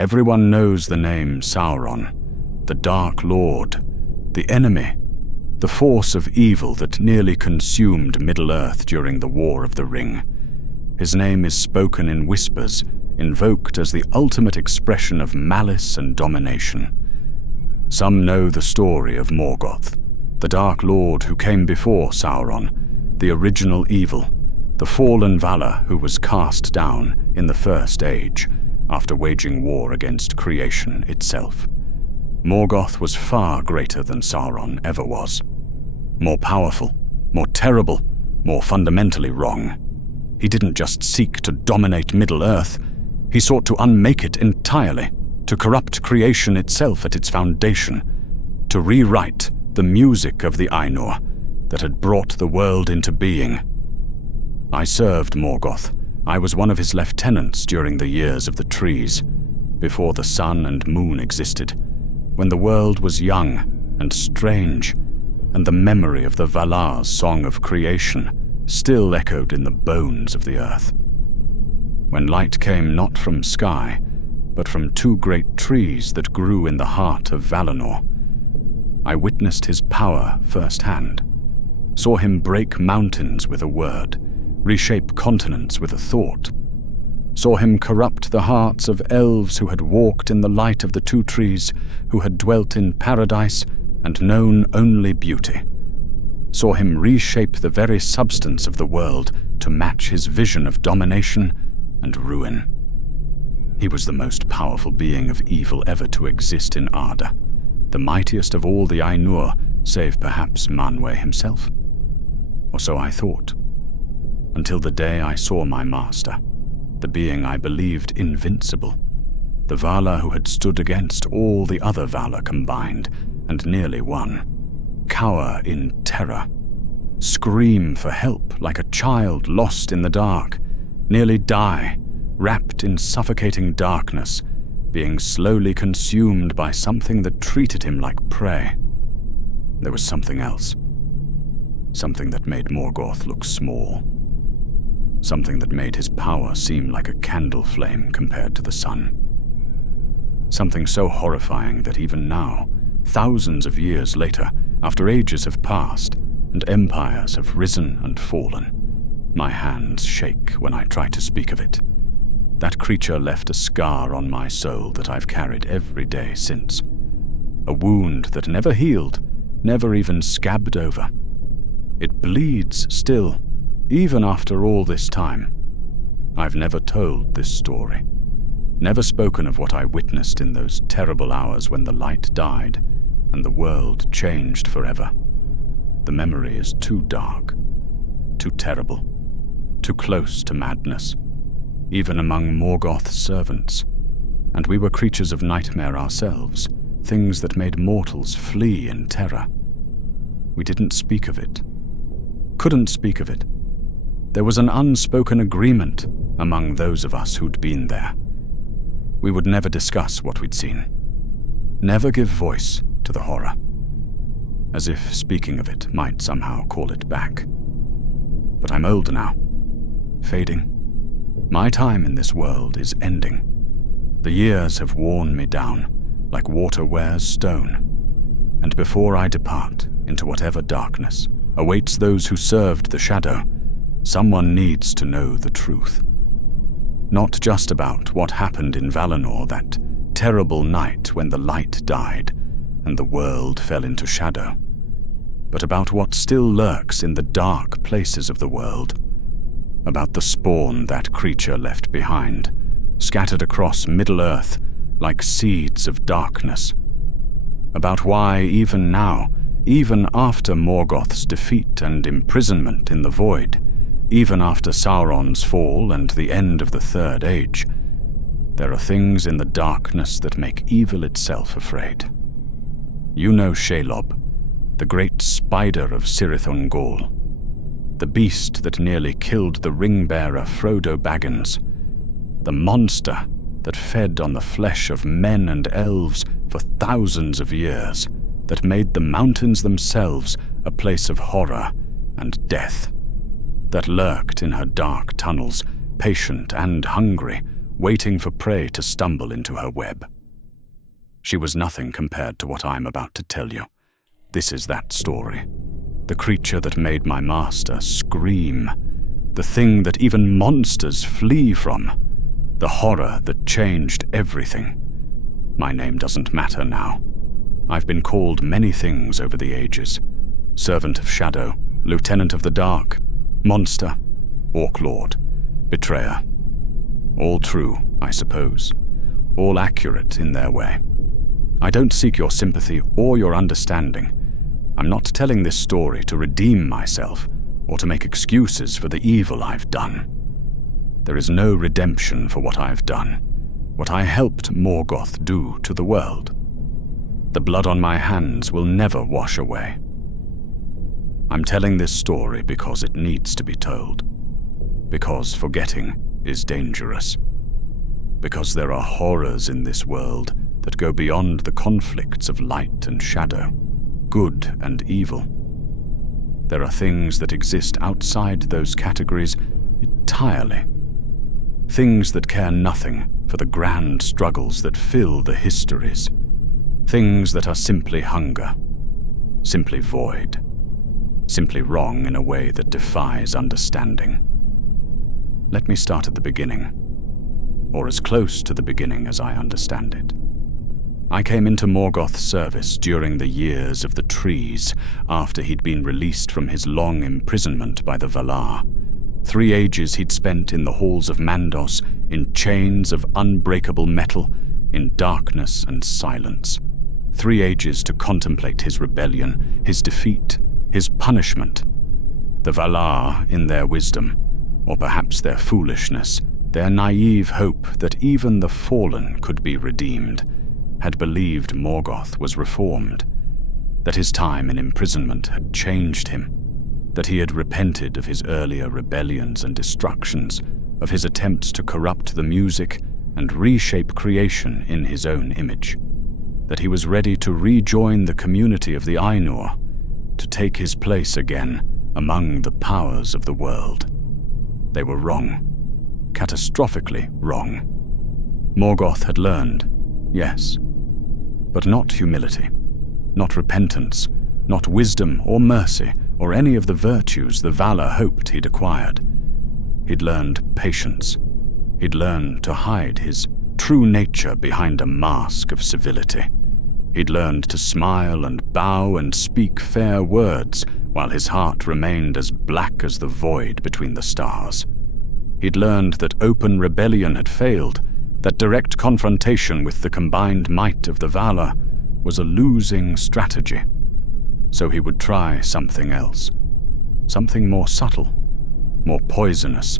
Everyone knows the name Sauron, the Dark Lord, the enemy, the force of evil that nearly consumed Middle-earth during the War of the Ring. His name is spoken in whispers, invoked as the ultimate expression of malice and domination. Some know the story of Morgoth, the Dark Lord who came before Sauron, the original evil, the fallen Valar who was cast down in the First Age after waging war against creation itself. Morgoth was far greater than Sauron ever was. More powerful, more terrible, more fundamentally wrong. He didn't just seek to dominate Middle-earth, he sought to unmake it entirely, to corrupt creation itself at its foundation, to rewrite the music of the Ainur that had brought the world into being. I served Morgoth. I was one of his lieutenants during the years of the trees, before the sun and moon existed, when the world was young and strange, and the memory of the Valar's song of creation still echoed in the bones of the earth. When light came not from sky, but from two great trees that grew in the heart of Valinor, I witnessed his power firsthand, saw him break mountains with a word, reshape continents with a thought, saw him corrupt the hearts of elves who had walked in the light of the Two Trees, who had dwelt in paradise and known only beauty, saw him reshape the very substance of the world to match his vision of domination and ruin. He was the most powerful being of evil ever to exist in Arda, the mightiest of all the Ainur, save perhaps Manwë himself. Or so I thought, until the day I saw my master, the being I believed invincible, the Valar who had stood against all the other Valar combined and nearly won, cower in terror, scream for help like a child lost in the dark, nearly die, wrapped in suffocating darkness, being slowly consumed by something that treated him like prey. There was something else, something that made Morgoth look small, something that made his power seem like a candle flame compared to the sun. Something so horrifying that even now, thousands of years later, after ages have passed and empires have risen and fallen, my hands shake when I try to speak of it. That creature left a scar on my soul that I've carried every day since. A wound that never healed, never even scabbed over. It bleeds still, even after all this time. I've never told this story, never spoken of what I witnessed in those terrible hours when the light died and the world changed forever. The memory is too dark, too terrible, too close to madness, even among Morgoth's servants. And we were creatures of nightmare ourselves, things that made mortals flee in terror. We didn't speak of it, couldn't speak of it. There was an unspoken agreement among those of us who'd been there. We would never discuss what we'd seen, never give voice to the horror, as if speaking of it might somehow call it back. But I'm older now, fading. My time in this world is ending. The years have worn me down, like water wears stone. And before I depart into whatever darkness awaits those who served the shadow, someone needs to know the truth. Not just about what happened in Valinor that terrible night when the light died and the world fell into shadow, but about what still lurks in the dark places of the world, about the spawn that creature left behind, scattered across Middle-earth like seeds of darkness, about why even now, even after Morgoth's defeat and imprisonment in the Void, even after Sauron's fall and the end of the Third Age, there are things in the darkness that make evil itself afraid. You know Shelob, the great spider of Cirith Ungol, the beast that nearly killed the ring-bearer Frodo Baggins, the monster that fed on the flesh of men and elves for thousands of years, that made the mountains themselves a place of horror and death, that lurked in her dark tunnels, patient and hungry, waiting for prey to stumble into her web. She was nothing compared to what I'm about to tell you. This is that story. The creature that made my master scream. The thing that even monsters flee from. The horror that changed everything. My name doesn't matter now. I've been called many things over the ages. Servant of Shadow, Lieutenant of the Dark, Monster, Orc Lord, Betrayer. All true, I suppose. All accurate in their way. I don't seek your sympathy or your understanding. I'm not telling this story to redeem myself or to make excuses for the evil I've done. There is no redemption for what I've done, what I helped Morgoth do to the world. The blood on my hands will never wash away. I'm telling this story because it needs to be told. Because forgetting is dangerous. Because there are horrors in this world that go beyond the conflicts of light and shadow, good and evil. There are things that exist outside those categories entirely. Things that care nothing for the grand struggles that fill the histories. Things that are simply hunger, simply void, simply wrong in a way that defies understanding. Let me start at the beginning, or as close to the beginning as I understand it. I came into Morgoth's service during the years of the trees, after he'd been released from his long imprisonment by the Valar. 3 ages he'd spent in the halls of Mandos, in chains of unbreakable metal, in darkness and silence. 3 ages to contemplate his rebellion, his defeat, his punishment. The Valar, in their wisdom, or perhaps their foolishness, their naive hope that even the fallen could be redeemed, had believed Morgoth was reformed, that his time in imprisonment had changed him, that he had repented of his earlier rebellions and destructions, of his attempts to corrupt the music and reshape creation in his own image, that he was ready to rejoin the community of the Ainur, to take his place again among the powers of the world. They were wrong, catastrophically wrong. Morgoth had learned, yes, but not humility, not repentance, not wisdom or mercy or any of the virtues the Valar hoped he'd acquired. He'd learned patience. He'd learned to hide his true nature behind a mask of civility. He'd learned to smile and bow and speak fair words while his heart remained as black as the void between the stars. He'd learned that open rebellion had failed, that direct confrontation with the combined might of the Valar was a losing strategy. So he would try something else, something more subtle, more poisonous.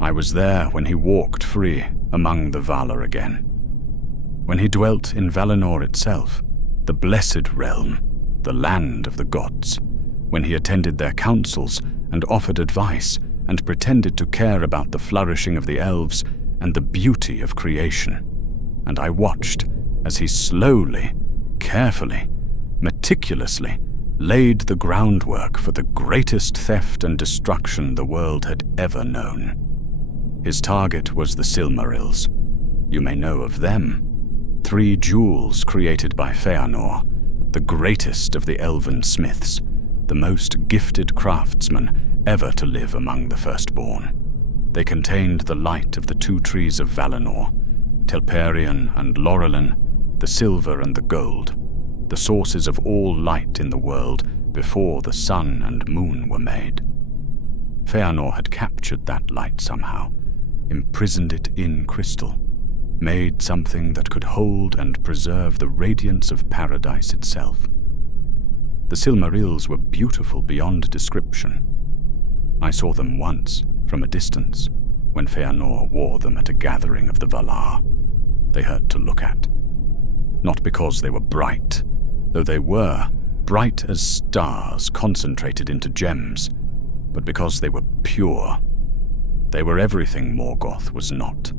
I was there when he walked free among the Valar again. When he dwelt in Valinor itself, the blessed realm, the land of the gods. When he attended their councils and offered advice and pretended to care about the flourishing of the elves and the beauty of creation. And I watched as he slowly, carefully, meticulously laid the groundwork for the greatest theft and destruction the world had ever known. His target was the Silmarils. You may know of them. 3 jewels created by Feanor, the greatest of the elven smiths, the most gifted craftsman ever to live among the firstborn. They contained the light of the 2 Trees of Valinor, Telperion and Laurelin, the silver and the gold, the sources of all light in the world before the sun and moon were made. Feanor had captured that light somehow, imprisoned it in crystal, made something that could hold and preserve the radiance of paradise itself. The Silmarils were beautiful beyond description. I saw them once, from a distance, when Feanor wore them at a gathering of the Valar. They hurt to look at. Not because they were bright, though they were, bright as stars concentrated into gems, but because they were pure. They were everything Morgoth was not,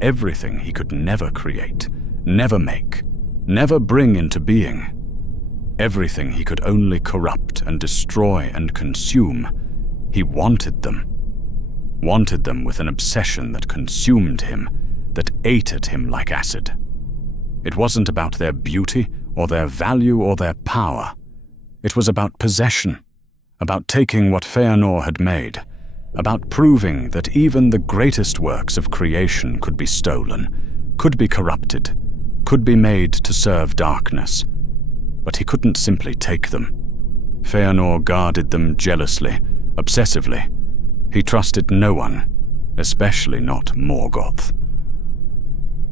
everything he could never create, never make, never bring into being. Everything he could only corrupt and destroy and consume. He wanted them with an obsession that consumed him, that ate at him like acid. It wasn't about their beauty or their value or their power. It was about possession, about taking what Feanor had made, about proving that even the greatest works of creation could be stolen, could be corrupted, could be made to serve darkness. But he couldn't simply take them. Feanor guarded them jealously, obsessively. He trusted no one, especially not Morgoth.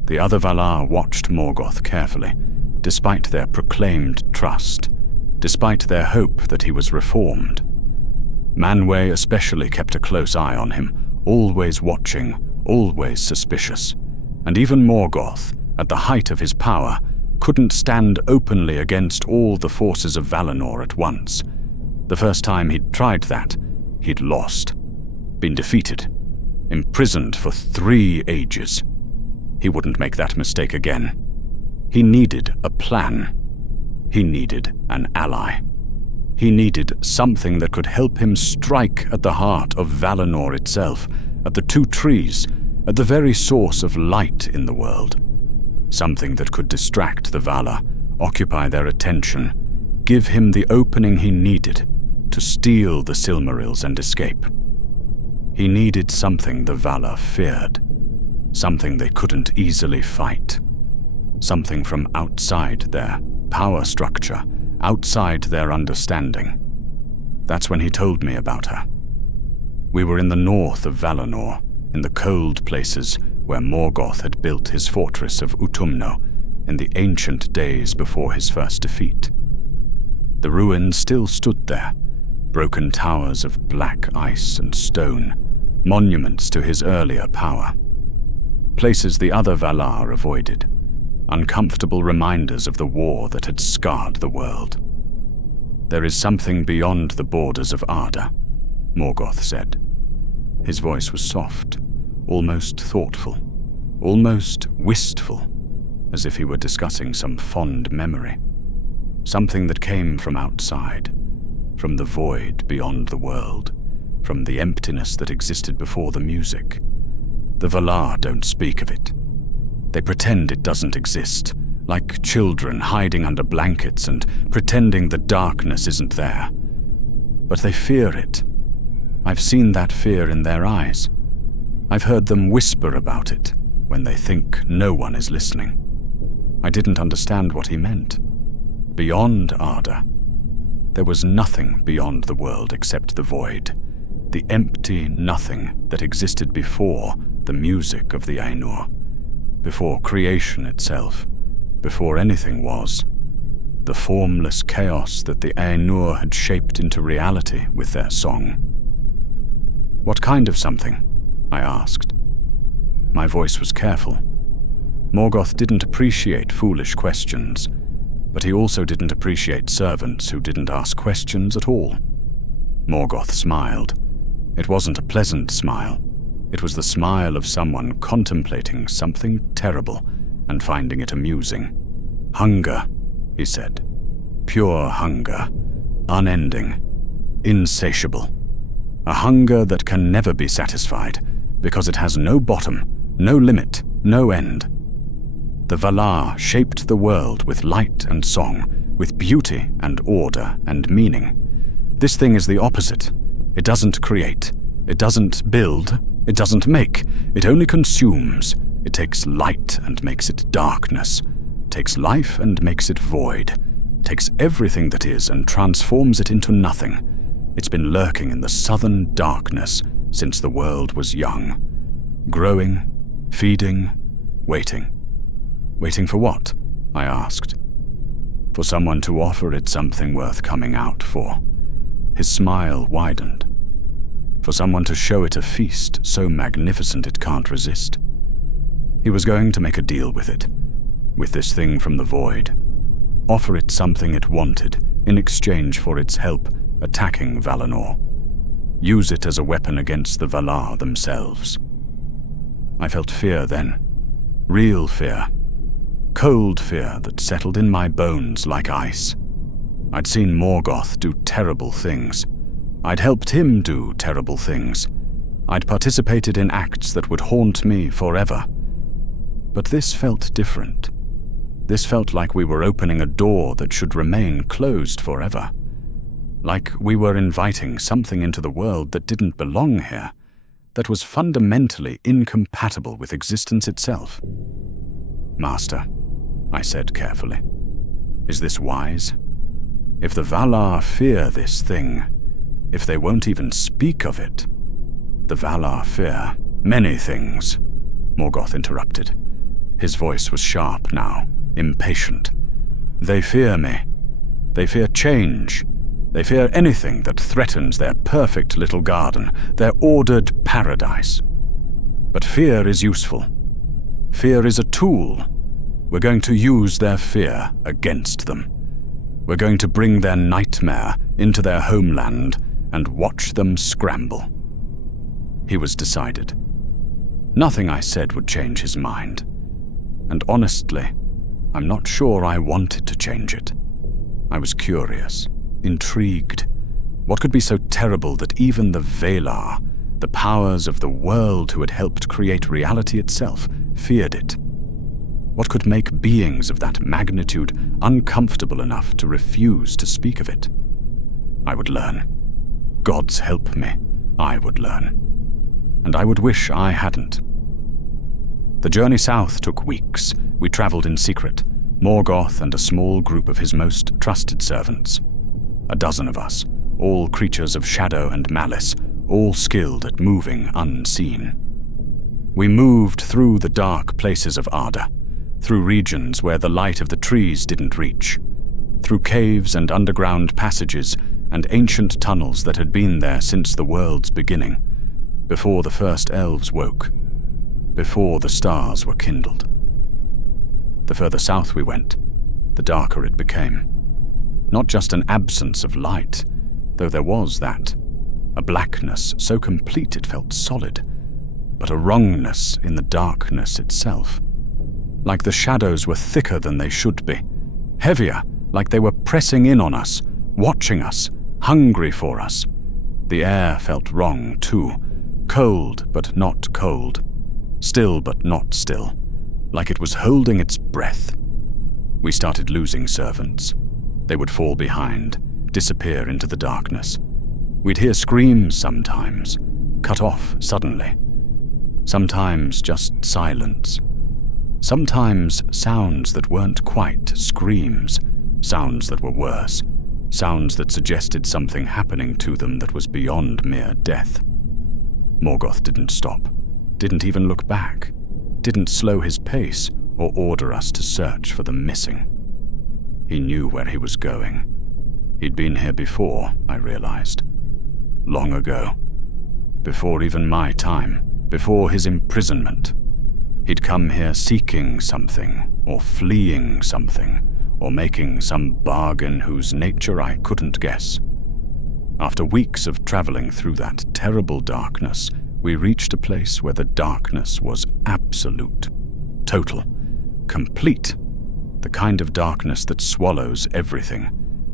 The other Valar watched Morgoth carefully, despite their proclaimed trust, despite their hope that he was reformed. Manwë especially kept a close eye on him, always watching, always suspicious. And even Morgoth, at the height of his power, couldn't stand openly against all the forces of Valinor at once. The first time he'd tried that, he'd lost, been defeated, imprisoned for 3 ages. He wouldn't make that mistake again. He needed a plan. He needed an ally. He needed something that could help him strike at the heart of Valinor itself, at the Two Trees, at the very source of light in the world. Something that could distract the Valar, occupy their attention, give him the opening he needed to steal the Silmarils and escape. He needed something the Valar feared, something they couldn't easily fight, something from outside their power structure, outside their understanding. That's when he told me about her. We were in the north of Valinor, in the cold places where Morgoth had built his fortress of Utumno in the ancient days before his first defeat. The ruins still stood there, broken towers of black ice and stone, monuments to his earlier power. Places the other Valar avoided, uncomfortable reminders of the war that had scarred the world. There is something beyond the borders of Arda, Morgoth said. His voice was soft, almost thoughtful, almost wistful, as if he were discussing some fond memory. Something that came from outside, from the void beyond the world, from the emptiness that existed before the music. The Valar don't speak of it. They pretend it doesn't exist, like children hiding under blankets and pretending the darkness isn't there. But they fear it. I've seen that fear in their eyes. I've heard them whisper about it when they think no one is listening. I didn't understand what he meant. Beyond Arda, there was nothing beyond the world except the void, the empty nothing that existed before the music of the Ainur, before creation itself, before anything was, the formless chaos that the Ainur had shaped into reality with their song. What kind of something? I asked. My voice was careful. Morgoth didn't appreciate foolish questions, but he also didn't appreciate servants who didn't ask questions at all. Morgoth smiled. It wasn't a pleasant smile. It was the smile of someone contemplating something terrible and finding it amusing. Hunger, he said. Pure hunger. Unending. Insatiable. A hunger that can never be satisfied because it has no bottom, no limit, no end. The Valar shaped the world with light and song, with beauty and order and meaning. This thing is the opposite. It doesn't create. It doesn't build. It doesn't make. It only consumes. It takes light and makes it darkness. Takes life and makes it void. Takes everything that is and transforms it into nothing. It's been lurking in the southern darkness since the world was young. Growing, feeding, waiting. Waiting for what? I asked. For someone to offer it something worth coming out for. His smile widened. For someone to show it a feast so magnificent it can't resist. He was going to make a deal with it, with this thing from the void. Offer it something it wanted in exchange for its help attacking Valinor. Use it as a weapon against the Valar themselves. I felt fear then. Real fear. Cold fear that settled in my bones like ice. I'd seen Morgoth do terrible things. I'd helped him do terrible things. I'd participated in acts that would haunt me forever. But this felt different. This felt like we were opening a door that should remain closed forever. Like we were inviting something into the world that didn't belong here, that was fundamentally incompatible with existence itself. "Master," I said carefully, "is this wise? If the Valar fear this thing, if they won't even speak of it..." "The Valar fear many things," Morgoth interrupted. His voice was sharp now, impatient. "They fear me. They fear change. They fear anything that threatens their perfect little garden, their ordered paradise. But fear is useful. Fear is a tool. We're going to use their fear against them. We're going to bring their nightmare into their homeland and watch them scramble." He was decided. Nothing I said would change his mind. And honestly, I'm not sure I wanted to change it. I was curious, intrigued. What could be so terrible that even the Valar, the powers of the world who had helped create reality itself, feared it? What could make beings of that magnitude uncomfortable enough to refuse to speak of it? I would learn. Gods help me, I would learn. And I would wish I hadn't. The journey south took weeks. We traveled in secret, Morgoth and a small group of his most trusted servants. 12 of us, all creatures of shadow and malice, all skilled at moving unseen. We moved through the dark places of Arda, through regions where the light of the trees didn't reach, through caves and underground passages and ancient tunnels that had been there since the world's beginning, before the first elves woke, before the stars were kindled. The further south we went, the darker it became. Not just an absence of light, though there was that, a blackness so complete it felt solid, but a wrongness in the darkness itself. Like the shadows were thicker than they should be, heavier, like they were pressing in on us, watching us, hungry for us. The air felt wrong too, cold but not cold, still but not still, like it was holding its breath. We started losing servants. They would fall behind, disappear into the darkness. We'd hear screams sometimes, cut off suddenly. Sometimes just silence. Sometimes sounds that weren't quite screams, sounds that were worse, sounds that suggested something happening to them that was beyond mere death. Morgoth didn't stop, didn't even look back, didn't slow his pace or order us to search for the missing. He knew where he was going. He'd been here before, I realized. Long ago. Before even my time, before his imprisonment. He'd come here seeking something, or fleeing something, or making some bargain whose nature I couldn't guess. After weeks of traveling through that terrible darkness, we reached a place where the darkness was absolute, total, complete, the kind of darkness that swallows everything.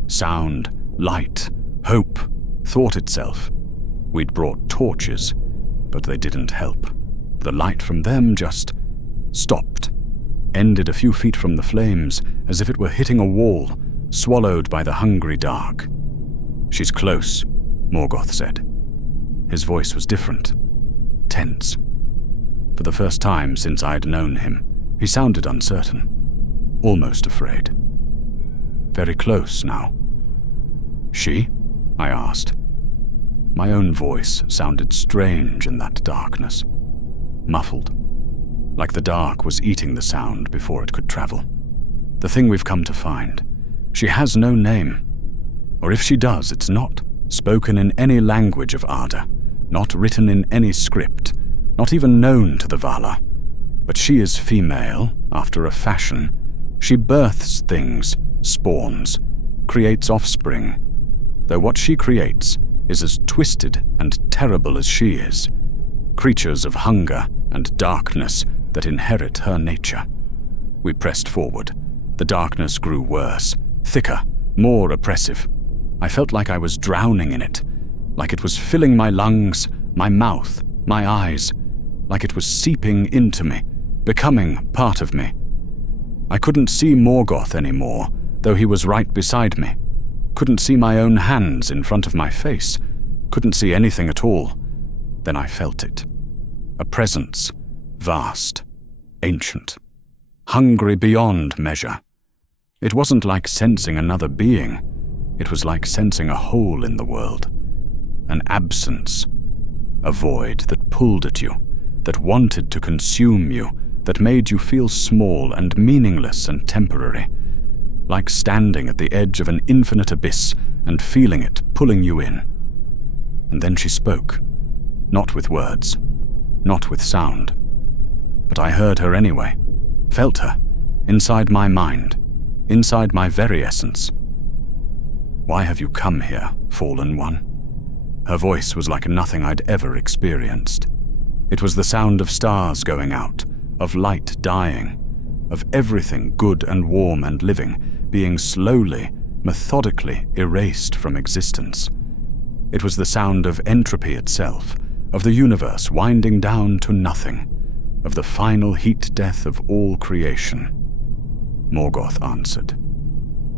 Sound, light, hope, thought itself. We'd brought torches, but they didn't help. The light from them just stopped, ended a few feet from the flames, as if it were hitting a wall, swallowed by the hungry dark. "She's close," Morgoth said. His voice was different, tense. For the first time since I'd known him, he sounded uncertain, almost afraid. Very close now. "She?" I asked. My own voice sounded strange in that darkness, muffled, like the dark was eating the sound before it could travel. "The thing we've come to find. She has no name. Or if she does, it's not spoken in any language of Arda, not written in any script, not even known to the Valar. But she is female, after a fashion. She births things, spawns, creates offspring, though what she creates is as twisted and terrible as she is. Creatures of hunger and darkness that inherit her nature." We pressed forward. The darkness grew worse, thicker, more oppressive. I felt like I was drowning in it, like it was filling my lungs, my mouth, my eyes, like it was seeping into me, becoming part of me. I couldn't see Morgoth anymore, though he was right beside me. Couldn't see my own hands in front of my face. Couldn't see anything at all. Then I felt it. A presence, vast, ancient, hungry beyond measure. It wasn't like sensing another being. It was like sensing a hole in the world. An absence. A void that pulled at you, that wanted to consume you, that made you feel small and meaningless and temporary. Like standing at the edge of an infinite abyss and feeling it pulling you in. And then she spoke. Not with words. Not with sound. But I heard her anyway. Felt her. Inside my mind. Inside my very essence. Why have you come here, fallen one? Her voice was like nothing I'd ever experienced. It was the sound of stars going out, of light dying, of everything good and warm and living being slowly, methodically erased from existence. It was the sound of entropy itself, of the universe winding down to nothing, of the final heat death of all creation. Morgoth answered.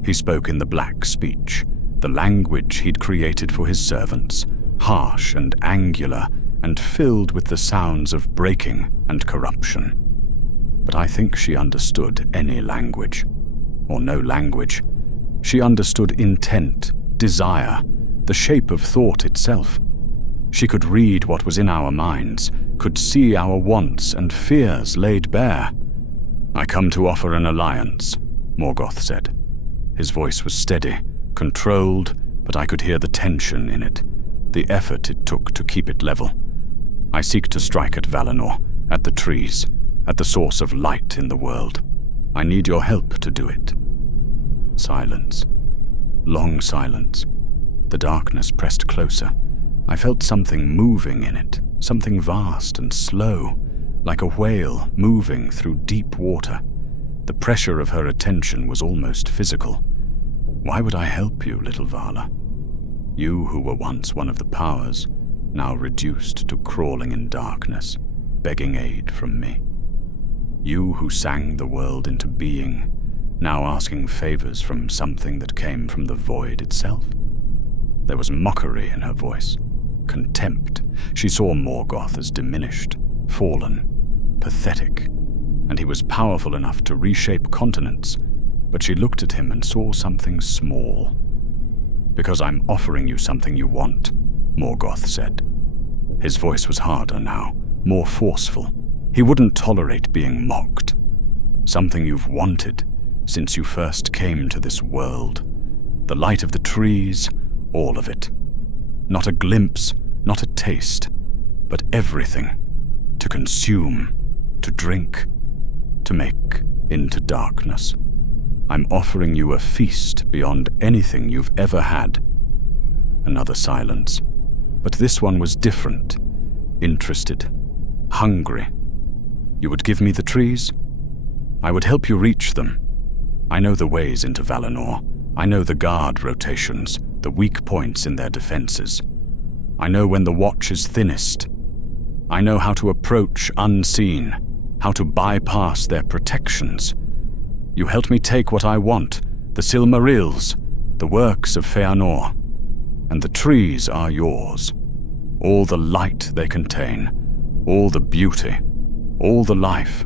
He spoke in the black speech, the language he'd created for his servants, harsh and angular and filled with the sounds of breaking and corruption. But I think she understood any language, or no language. She understood intent, desire, the shape of thought itself. She could read what was in our minds, could see our wants and fears laid bare. I come to offer an alliance, Morgoth said. His voice was steady, controlled, but I could hear the tension in it, the effort it took to keep it level. I seek to strike at Valinor, at the trees, at the source of light in the world. I need your help to do it. Silence. Long silence. The darkness pressed closer. I felt something moving in it, something vast and slow, like a whale moving through deep water. The pressure of her attention was almost physical. Why would I help you, little Valar? You who were once one of the powers, now reduced to crawling in darkness, begging aid from me. You who sang the world into being, now asking favors from something that came from the void itself. There was mockery in her voice, contempt. She saw Morgoth as diminished, fallen, pathetic, and he was powerful enough to reshape continents, but she looked at him and saw something small. Because I'm offering you something you want, Morgoth said. His voice was harder now, more forceful. He wouldn't tolerate being mocked. Something you've wanted since you first came to this world. The light of the trees, all of it. Not a glimpse, not a taste, but everything. To consume, to drink, to make into darkness. I'm offering you a feast beyond anything you've ever had. Another silence. But this one was different, interested, hungry. You would give me the trees? I would help you reach them. I know the ways into Valinor. I know the guard rotations, the weak points in their defenses. I know when the watch is thinnest. I know how to approach unseen, how to bypass their protections. You help me take what I want, the Silmarils, the works of Feanor, and the trees are yours. All the light they contain, all the beauty, all the life,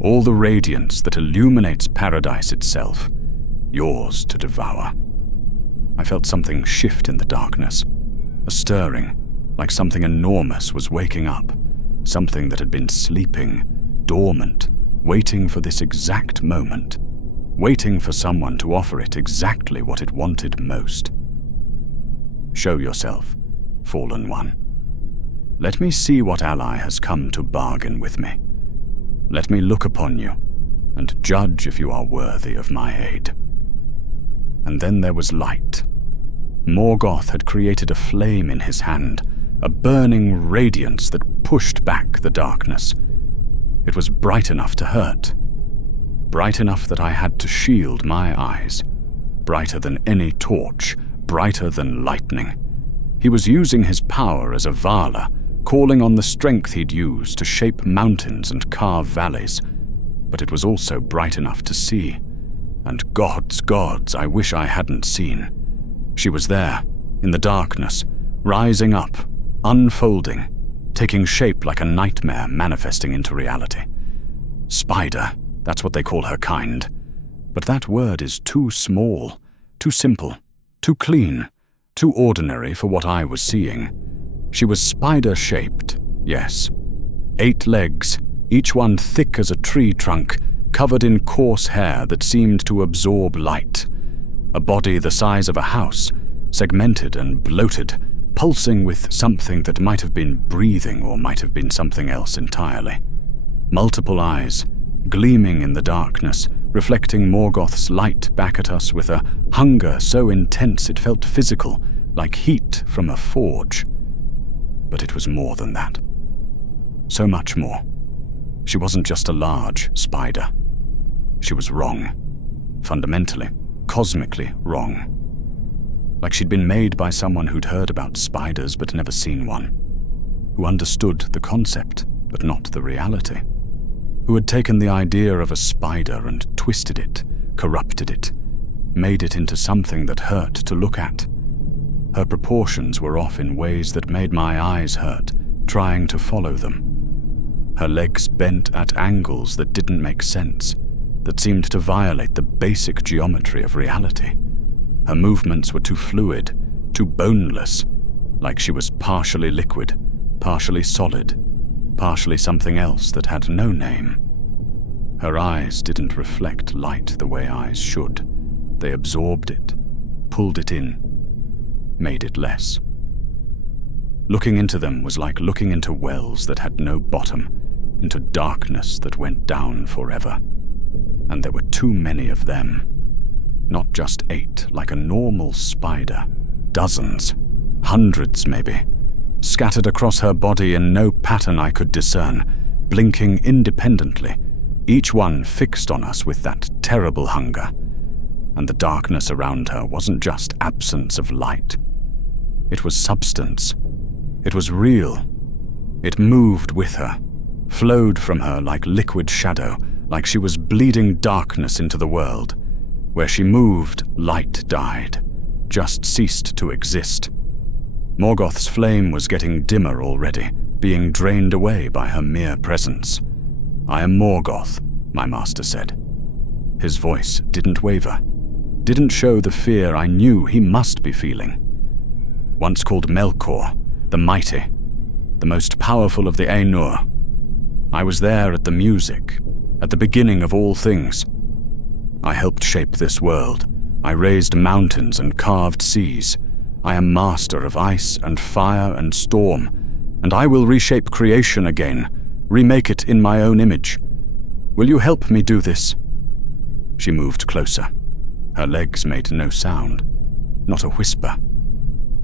all the radiance that illuminates paradise itself, yours to devour. I felt something shift in the darkness, a stirring, like something enormous was waking up, something that had been sleeping, dormant, waiting for this exact moment, waiting for someone to offer it exactly what it wanted most. Show yourself, fallen one. Let me see what ally has come to bargain with me. Let me look upon you and judge if you are worthy of my aid. And then there was light. Morgoth had created a flame in his hand, a burning radiance that pushed back the darkness. It was bright enough to hurt, bright enough that I had to shield my eyes, brighter than any torch, brighter than lightning. He was using his power as a Valar, calling on the strength he'd use to shape mountains and carve valleys. But it was also bright enough to see. And gods, I wish I hadn't seen. She was there, in the darkness, rising up, unfolding, taking shape like a nightmare manifesting into reality. Spider, that's what they call her kind. But that word is too small, too simple, too clean, too ordinary for what I was seeing. She was spider-shaped, yes. 8 legs, each one thick as a tree trunk, covered in coarse hair that seemed to absorb light. A body the size of a house, segmented and bloated, pulsing with something that might have been breathing or might have been something else entirely. Multiple eyes, gleaming in the darkness, reflecting Morgoth's light back at us with a hunger so intense it felt physical, like heat from a forge. But it was more than that. So much more. She wasn't just a large spider. She was wrong. Fundamentally, cosmically wrong. Like she'd been made by someone who'd heard about spiders but never seen one. Who understood the concept, but not the reality. Who had taken the idea of a spider and twisted it, corrupted it, made it into something that hurt to look at. Her proportions were off in ways that made my eyes hurt, trying to follow them. Her legs bent at angles that didn't make sense, that seemed to violate the basic geometry of reality. Her movements were too fluid, too boneless, like she was partially liquid, partially solid, partially something else that had no name. Her eyes didn't reflect light the way eyes should. They absorbed it, pulled it in, made it less. Looking into them was like looking into wells that had no bottom, into darkness that went down forever. And there were too many of them. Not just 8, like a normal spider. Dozens, hundreds maybe, scattered across her body in no pattern I could discern, blinking independently, each one fixed on us with that terrible hunger. And the darkness around her wasn't just absence of light. It was substance. It was real. It moved with her, flowed from her like liquid shadow, like she was bleeding darkness into the world. Where she moved, light died, just ceased to exist. Morgoth's flame was getting dimmer already, being drained away by her mere presence. "I am Morgoth," my master said. His voice didn't waver, didn't show the fear I knew he must be feeling. Once called Melkor, the mighty, the most powerful of the Ainur. I was there at the music, at the beginning of all things. I helped shape this world. I raised mountains and carved seas. I am master of ice and fire and storm, and I will reshape creation again, remake it in my own image. Will you help me do this? She moved closer. Her legs made no sound, not a whisper,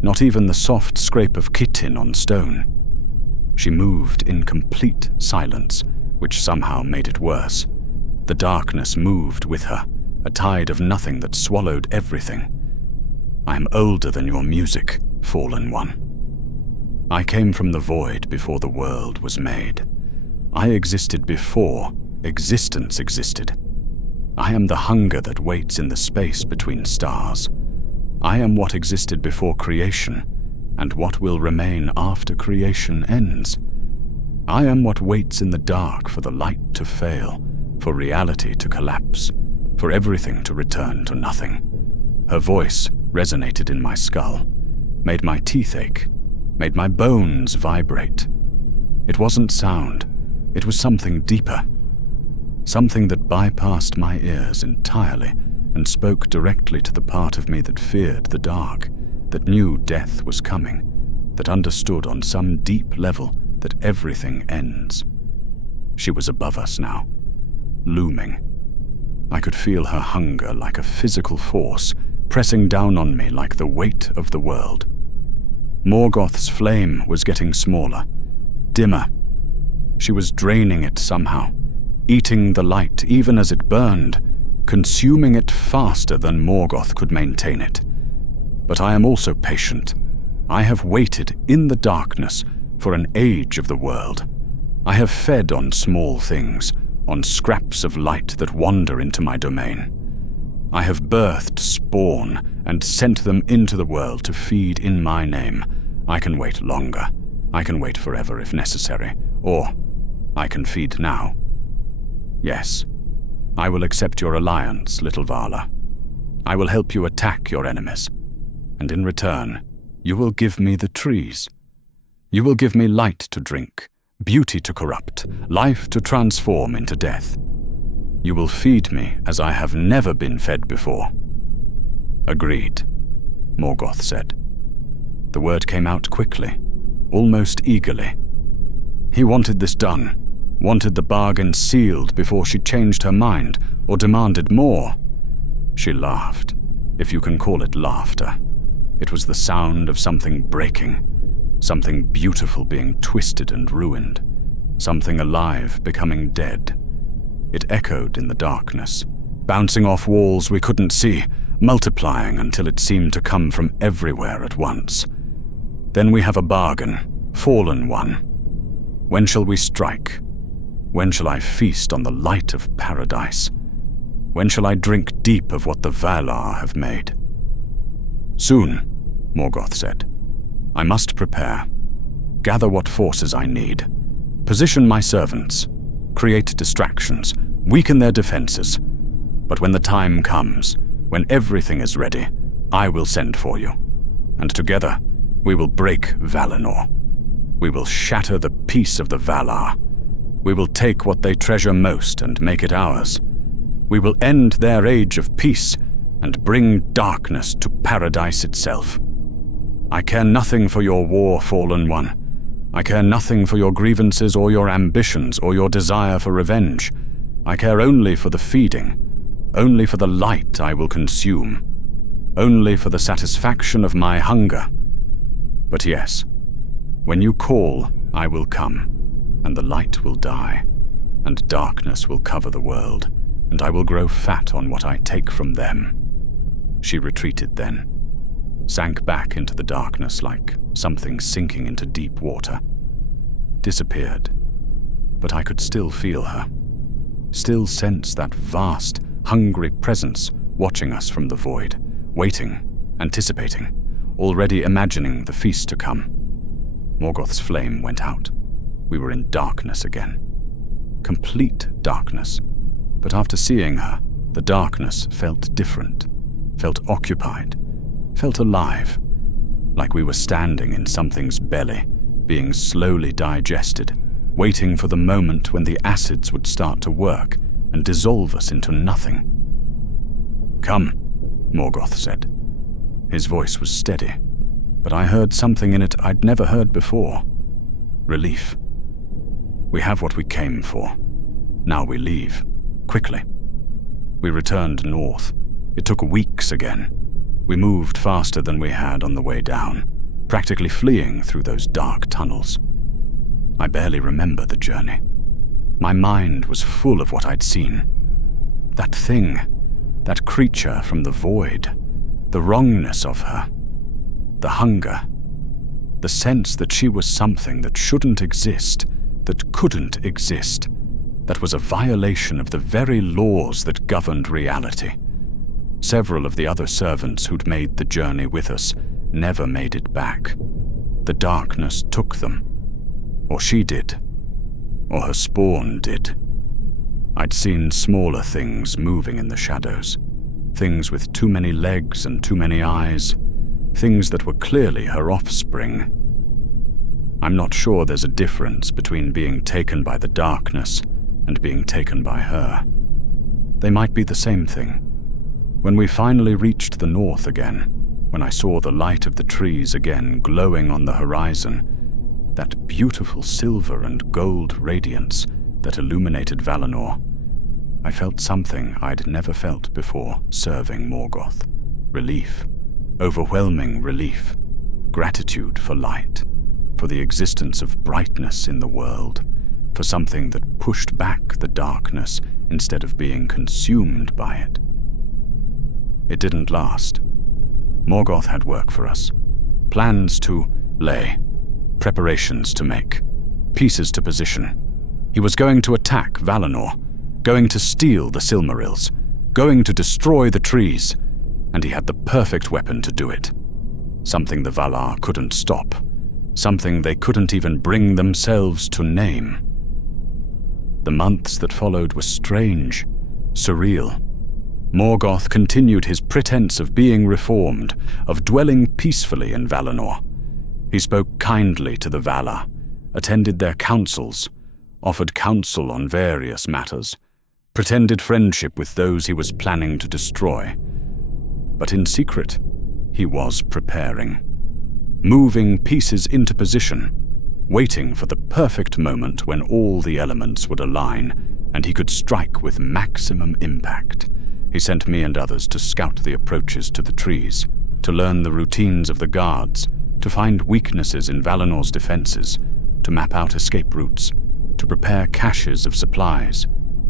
not even the soft scrape of chitin on stone. She moved in complete silence, which somehow made it worse. The darkness moved with her, a tide of nothing that swallowed everything. I am older than your music, fallen one. I came from the void before the world was made. I existed before existence existed. I am the hunger that waits in the space between stars. I am what existed before creation, and what will remain after creation ends. I am what waits in the dark for the light to fail, for reality to collapse, for everything to return to nothing. Her voice resonated in my skull, made my teeth ache, made my bones vibrate. It wasn't sound, it was something deeper. Something that bypassed my ears entirely and spoke directly to the part of me that feared the dark, that knew death was coming, that understood on some deep level that everything ends. She was above us now, looming. I could feel her hunger like a physical force, pressing down on me like the weight of the world. Morgoth's flame was getting smaller, dimmer. She was draining it somehow, eating the light even as it burned, consuming it faster than Morgoth could maintain it. But I am also patient. I have waited in the darkness for an age of the world. I have fed on small things, on scraps of light that wander into my domain. I have birthed spawn and sent them into the world to feed in my name. I can wait longer. I can wait forever if necessary. Or I can feed now. Yes, I will accept your alliance, little Valar. I will help you attack your enemies. And in return, you will give me the trees. You will give me light to drink, beauty to corrupt, life to transform into death. You will feed me as I have never been fed before. Agreed, Morgoth said. The word came out quickly, almost eagerly. He wanted this done, wanted the bargain sealed before she changed her mind or demanded more. She laughed, if you can call it laughter. It was the sound of something breaking, something beautiful being twisted and ruined, something alive becoming dead. It echoed in the darkness, bouncing off walls we couldn't see, multiplying until it seemed to come from everywhere at once. Then we have a bargain, fallen one. When shall we strike? When shall I feast on the light of paradise? When shall I drink deep of what the Valar have made? Soon, Morgoth said. I must prepare, gather what forces I need, position my servants, create distractions, weaken their defenses. But when the time comes, when everything is ready, I will send for you. And together, we will break Valinor. We will shatter the peace of the Valar. We will take what they treasure most and make it ours. We will end their age of peace and bring darkness to paradise itself. I care nothing for your war, fallen one. I care nothing for your grievances or your ambitions or your desire for revenge. I care only for the feeding, only for the light I will consume, only for the satisfaction of my hunger. But yes, when you call, I will come, and the light will die, and darkness will cover the world, and I will grow fat on what I take from them. She retreated then, sank back into the darkness like something sinking into deep water, disappeared, but I could still feel her, still sense that vast, hungry presence watching us from the void, waiting, anticipating, already imagining the feast to come. Morgoth's flame went out. We were in darkness again. Complete darkness. But after seeing her, the darkness felt different, felt occupied, felt alive, like we were standing in something's belly, being slowly digested, waiting for the moment when the acids would start to work and dissolve us into nothing. Come, Morgoth said. His voice was steady, but I heard something in it I'd never heard before. Relief. We have what we came for. Now we leave. Quickly. We returned north. It took weeks again. We moved faster than we had on the way down, practically fleeing through those dark tunnels. I barely remember the journey. My mind was full of what I'd seen. That thing, that creature from the void, the wrongness of her, the hunger, the sense that she was something that shouldn't exist, that couldn't exist, that was a violation of the very laws that governed reality. Several of the other servants who'd made the journey with us never made it back. The darkness took them. Or she did. Or her spawn did. I'd seen smaller things moving in the shadows. Things with too many legs and too many eyes. Things that were clearly her offspring. I'm not sure there's a difference between being taken by the darkness and being taken by her. They might be the same thing. When we finally reached the north again, when I saw the light of the trees again glowing on the horizon, that beautiful silver and gold radiance that illuminated Valinor, I felt something I'd never felt before serving Morgoth. Relief. Overwhelming relief. Gratitude for light. For the existence of brightness in the world. For something that pushed back the darkness instead of being consumed by it. It didn't last. Morgoth had work for us. Plans to lay. preparations to make, pieces to position. He was going to attack Valinor, going to steal the Silmarils, going to destroy the trees, and he had the perfect weapon to do it. Something the Valar couldn't stop, something they couldn't even bring themselves to name. The months that followed were strange, surreal. Morgoth continued his pretense of being reformed, of dwelling peacefully in Valinor. He spoke kindly to the Valar, attended their councils, offered counsel on various matters, pretended friendship with those he was planning to destroy. But in secret, he was preparing, moving pieces into position, waiting for the perfect moment when all the elements would align and he could strike with maximum impact. He sent me and others to scout the approaches to the trees, to learn the routines of the guards, to find weaknesses in Valinor's defenses, to map out escape routes, to prepare caches of supplies,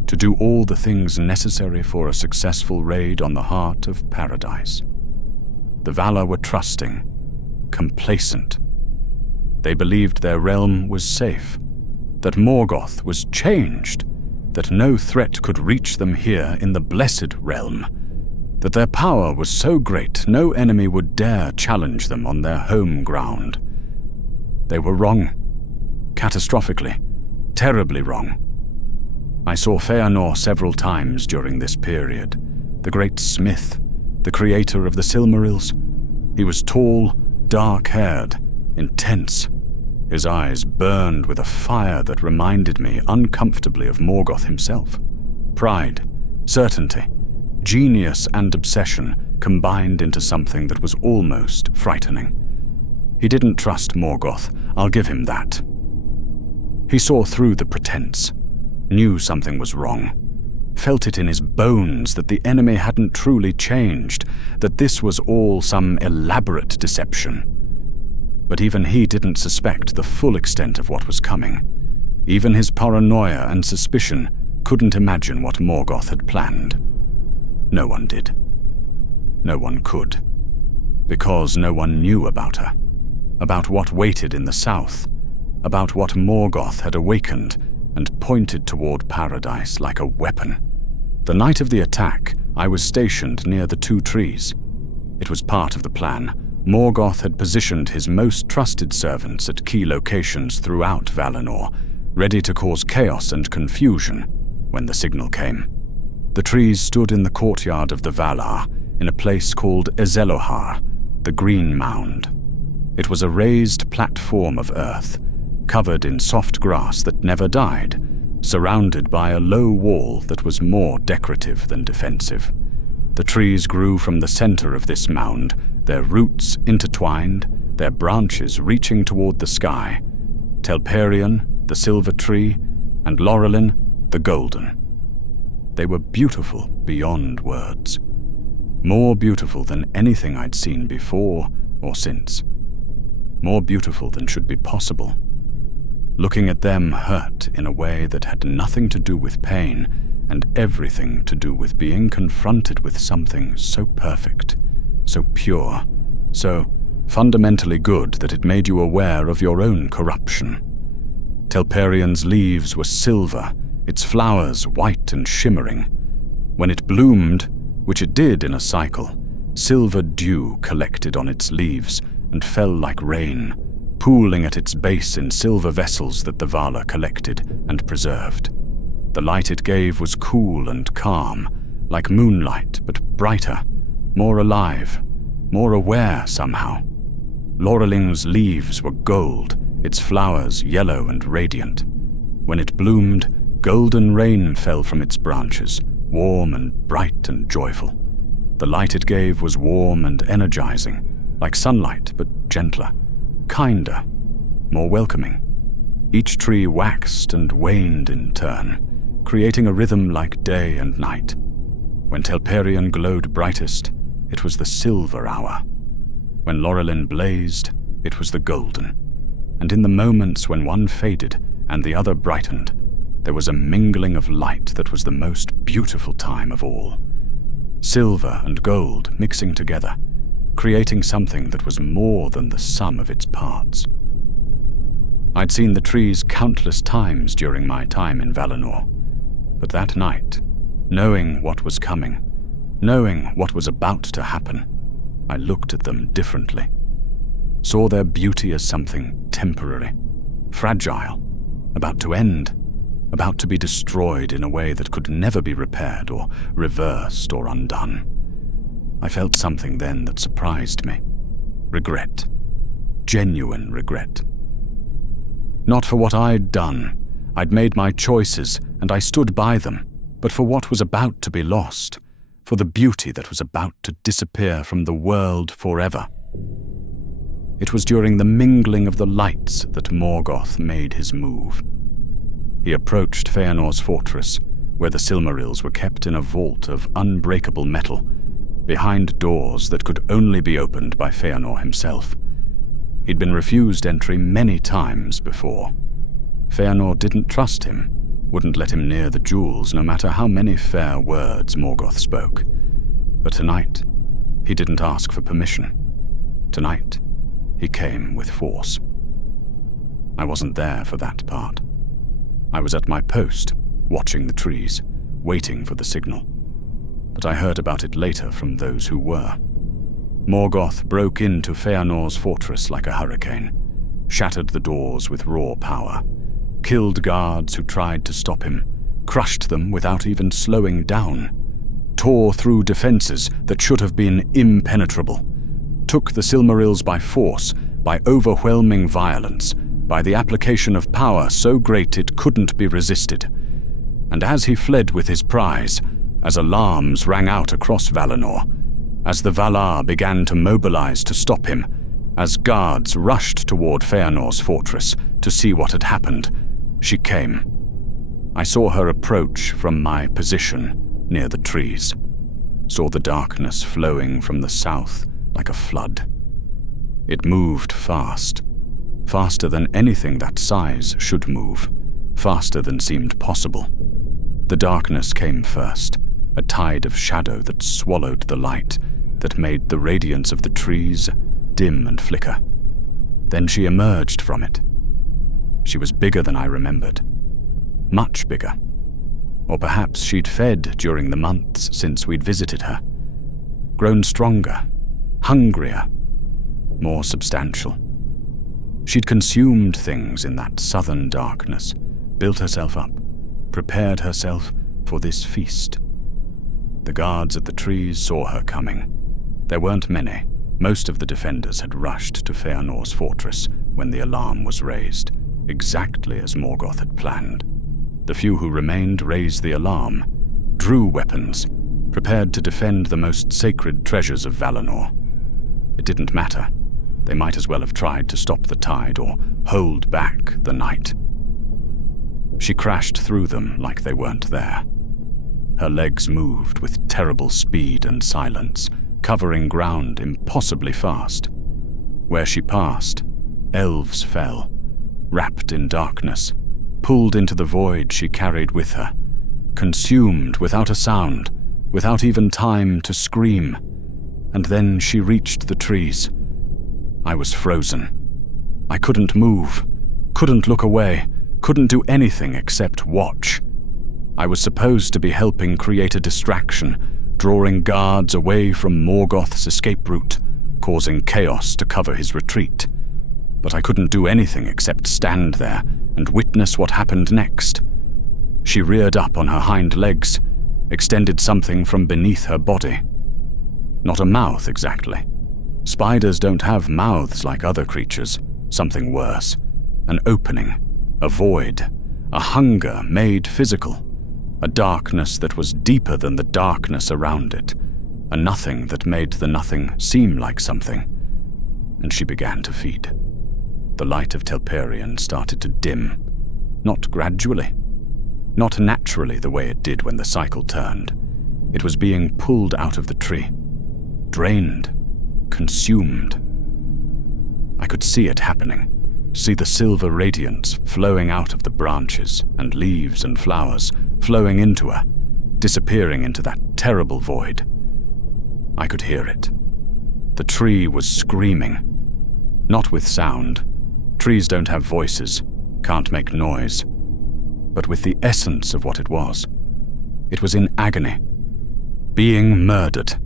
to do all the things necessary for a successful raid on the heart of paradise. The Valar were trusting, complacent. They believed their realm was safe, that Morgoth was changed, that no threat could reach them here in the Blessed Realm, that their power was so great no enemy would dare challenge them on their home ground. They were wrong, catastrophically, terribly wrong. I saw Feanor several times during this period, the great smith, the creator of the Silmarils. He was tall, dark-haired, intense. His eyes burned with a fire that reminded me uncomfortably of Morgoth himself. Pride, certainty, genius and obsession combined into something that was almost frightening. He didn't trust Morgoth, I'll give him that. He saw through the pretense, knew something was wrong, felt it in his bones that the enemy hadn't truly changed, that this was all some elaborate deception. But even he didn't suspect the full extent of what was coming. Even his paranoia and suspicion couldn't imagine what Morgoth had planned. No one did. No one could. Because no one knew about her, about what waited in the south, about what Morgoth had awakened and pointed toward paradise like a weapon. The night of the attack, I was stationed near the Two Trees. It was part of the plan. Morgoth had positioned his most trusted servants at key locations throughout Valinor, ready to cause chaos and confusion when the signal came. The trees stood in the courtyard of the Valar, in a place called Ezelohar, the Green Mound. It was a raised platform of earth, covered in soft grass that never died, surrounded by a low wall that was more decorative than defensive. The trees grew from the center of this mound, their roots intertwined, their branches reaching toward the sky. Telperion, the silver tree, and Laurelin, the golden. They were beautiful beyond words. More beautiful than anything I'd seen before or since. More beautiful than should be possible. Looking at them hurt in a way that had nothing to do with pain and everything to do with being confronted with something so perfect, so pure, so fundamentally good that it made you aware of your own corruption. Telperion's leaves were silver, its flowers white and shimmering. When it bloomed, which it did in a cycle, silver dew collected on its leaves and fell like rain, pooling at its base in silver vessels that the Valar collected and preserved. The light it gave was cool and calm, like moonlight, but brighter, more alive, more aware somehow. Laureling's leaves were gold, its flowers yellow and radiant. When it bloomed, golden rain fell from its branches, warm and bright and joyful. The light it gave was warm and energizing, like sunlight, but gentler, kinder, more welcoming. Each tree waxed and waned in turn, creating a rhythm like day and night. When Telperion glowed brightest, it was the silver hour. When Laurelin blazed, it was the golden. And in the moments when one faded and the other brightened, there was a mingling of light that was the most beautiful time of all. Silver and gold mixing together, creating something that was more than the sum of its parts. I'd seen the trees countless times during my time in Valinor, but that night, knowing what was coming, knowing what was about to happen, I looked at them differently, saw their beauty as something temporary, fragile, about to end, about to be destroyed in a way that could never be repaired or reversed or undone. I felt something then that surprised me. Regret. Genuine regret. Not for what I'd done. I'd made my choices, and I stood by them, but for what was about to be lost, for the beauty that was about to disappear from the world forever. It was during the mingling of the lights that Morgoth made his move. He approached Feanor's fortress, where the Silmarils were kept in a vault of unbreakable metal, behind doors that could only be opened by Feanor himself. He'd been refused entry many times before. Feanor didn't trust him, wouldn't let him near the jewels no matter how many fair words Morgoth spoke. But tonight, he didn't ask for permission. Tonight, he came with force. I wasn't there for that part. I was at my post, watching the trees, waiting for the signal. But I heard about it later from those who were. Morgoth broke into Feanor's fortress like a hurricane, shattered the doors with raw power, killed guards who tried to stop him, crushed them without even slowing down, tore through defenses that should have been impenetrable, took the Silmarils by force, by overwhelming violence, by the application of power so great it couldn't be resisted. And as he fled with his prize, as alarms rang out across Valinor, as the Valar began to mobilize to stop him, as guards rushed toward Feanor's fortress to see what had happened, she came. I saw her approach from my position near the trees, saw the darkness flowing from the south like a flood. It moved fast, faster than anything that size should move, faster than seemed possible. The darkness came first, a tide of shadow that swallowed the light, that made the radiance of the trees dim and flicker. Then she emerged from it. She was bigger than I remembered. Much bigger. Or perhaps she'd fed during the months since we'd visited her. Grown stronger, hungrier, more substantial. She'd consumed things in that southern darkness, built herself up, prepared herself for this feast. The guards at the trees saw her coming. There weren't many. Most of the defenders had rushed to Feanor's fortress when the alarm was raised, exactly as Morgoth had planned. The few who remained raised the alarm, drew weapons, prepared to defend the most sacred treasures of Valinor. It didn't matter. They might as well have tried to stop the tide or hold back the night. She crashed through them like they weren't there. Her legs moved with terrible speed and silence, covering ground impossibly fast. Where she passed, elves fell, wrapped in darkness, pulled into the void she carried with her, consumed without a sound, without even time to scream. And then she reached the trees. I was frozen. I couldn't move, couldn't look away, couldn't do anything except watch. I was supposed to be helping create a distraction, drawing guards away from Morgoth's escape route, causing chaos to cover his retreat. But I couldn't do anything except stand there and witness what happened next. She reared up on her hind legs, extended something from beneath her body. Not a mouth, exactly. Spiders don't have mouths like other creatures. Something worse. An opening, a void, a hunger made physical. A darkness that was deeper than the darkness around it, a nothing that made the nothing seem like something. And she began to feed. The light of Telperion started to dim, not gradually, not naturally the way it did when the cycle turned. It was being pulled out of the tree, drained, consumed. I could see it happening, see the silver radiance flowing out of the branches and leaves and flowers, flowing into her, disappearing into that terrible void. I could hear it. The tree was screaming, not with sound, Trees don't have voices, can't make noise. But with the essence of what it was in agony. Being murdered.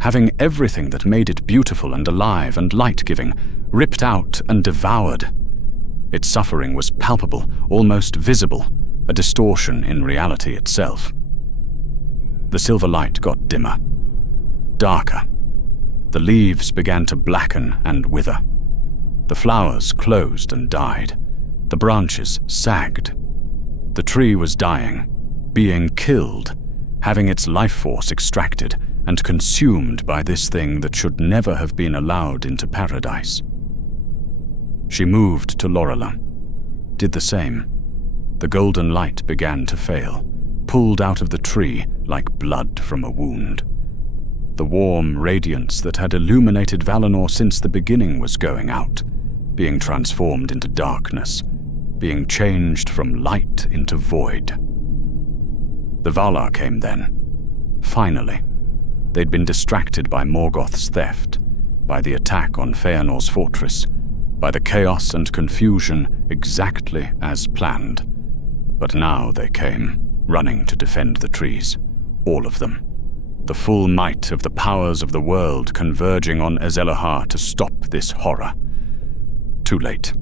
Having everything that made it beautiful and alive and light-giving ripped out and devoured. Its suffering was palpable, almost visible, a distortion in reality itself. The silver light got dimmer, darker. The leaves began to blacken and wither. The flowers closed and died. The branches sagged. The tree was dying, being killed, having its life force extracted and consumed by this thing that should never have been allowed into paradise. She moved to Lorelei, did the same. The golden light began to fail, pulled out of the tree like blood from a wound. The warm radiance that had illuminated Valinor since the beginning was going out, being transformed into darkness, being changed from light into void. The Valar came then. Finally. They'd been distracted by Morgoth's theft, by the attack on Feanor's fortress, by the chaos and confusion exactly as planned. But now they came, running to defend the trees, all of them. The full might of the powers of the world converging on Azelahar to stop this horror. Too late.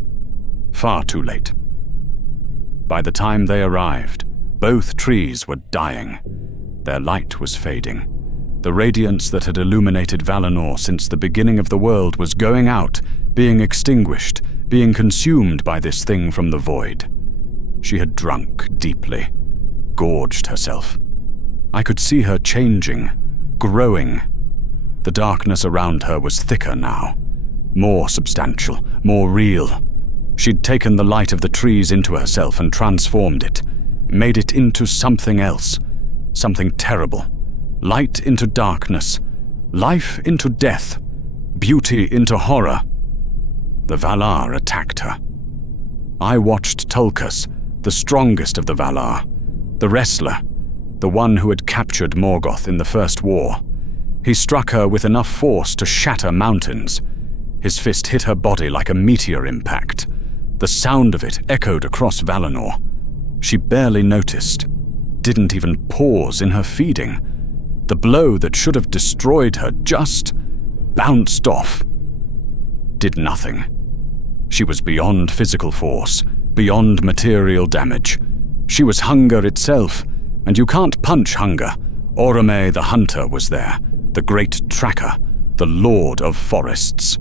Far too late. By the time they arrived, both trees were dying. Their light was fading. The radiance that had illuminated Valinor since the beginning of the world was going out, being extinguished, being consumed by this thing from the void. She had drunk deeply, gorged herself. I could see her changing, growing. The darkness around her was thicker now, more substantial, more real. She'd taken the light of the trees into herself and transformed it, made it into something else, something terrible. Light into darkness, life into death, beauty into horror. The Valar attacked her. I watched Tulkas, the strongest of the Valar, the wrestler, the one who had captured Morgoth in the First War. He struck her with enough force to shatter mountains. His fist hit her body like a meteor impact. The sound of it echoed across Valinor. She barely noticed, didn't even pause in her feeding. The blow that should have destroyed her just bounced off. Did nothing. She was beyond physical force, beyond material damage. She was hunger itself, and you can't punch hunger. Orome the hunter was there, the great tracker, the lord of forests.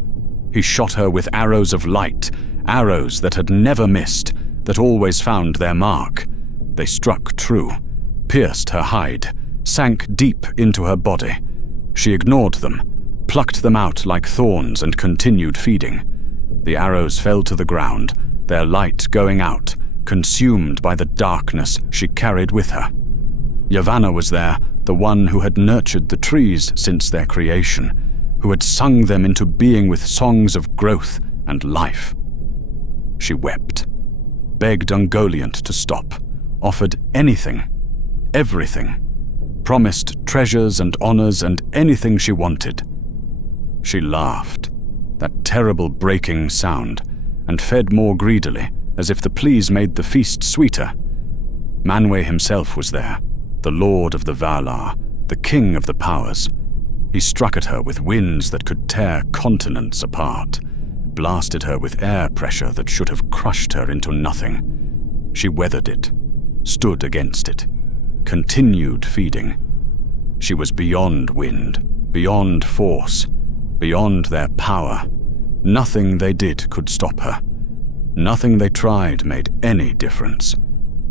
He shot her with arrows of light, arrows that had never missed, that always found their mark. They struck true, pierced her hide, sank deep into her body. She ignored them, plucked them out like thorns and continued feeding. The arrows fell to the ground, their light going out, consumed by the darkness she carried with her. Yavanna was there, the one who had nurtured the trees since their creation, who had sung them into being with songs of growth and life. She wept, begged Ungoliant to stop, offered anything, everything, promised treasures and honors and anything she wanted. She laughed, that terrible breaking sound, and fed more greedily, as if the pleas made the feast sweeter. Manwë himself was there, the lord of the Valar, the king of the powers. He struck at her with winds that could tear continents apart, blasted her with air pressure that should have crushed her into nothing. She weathered it, stood against it, continued feeding. She was beyond wind, beyond force, beyond their power. Nothing they did could stop her. Nothing they tried made any difference.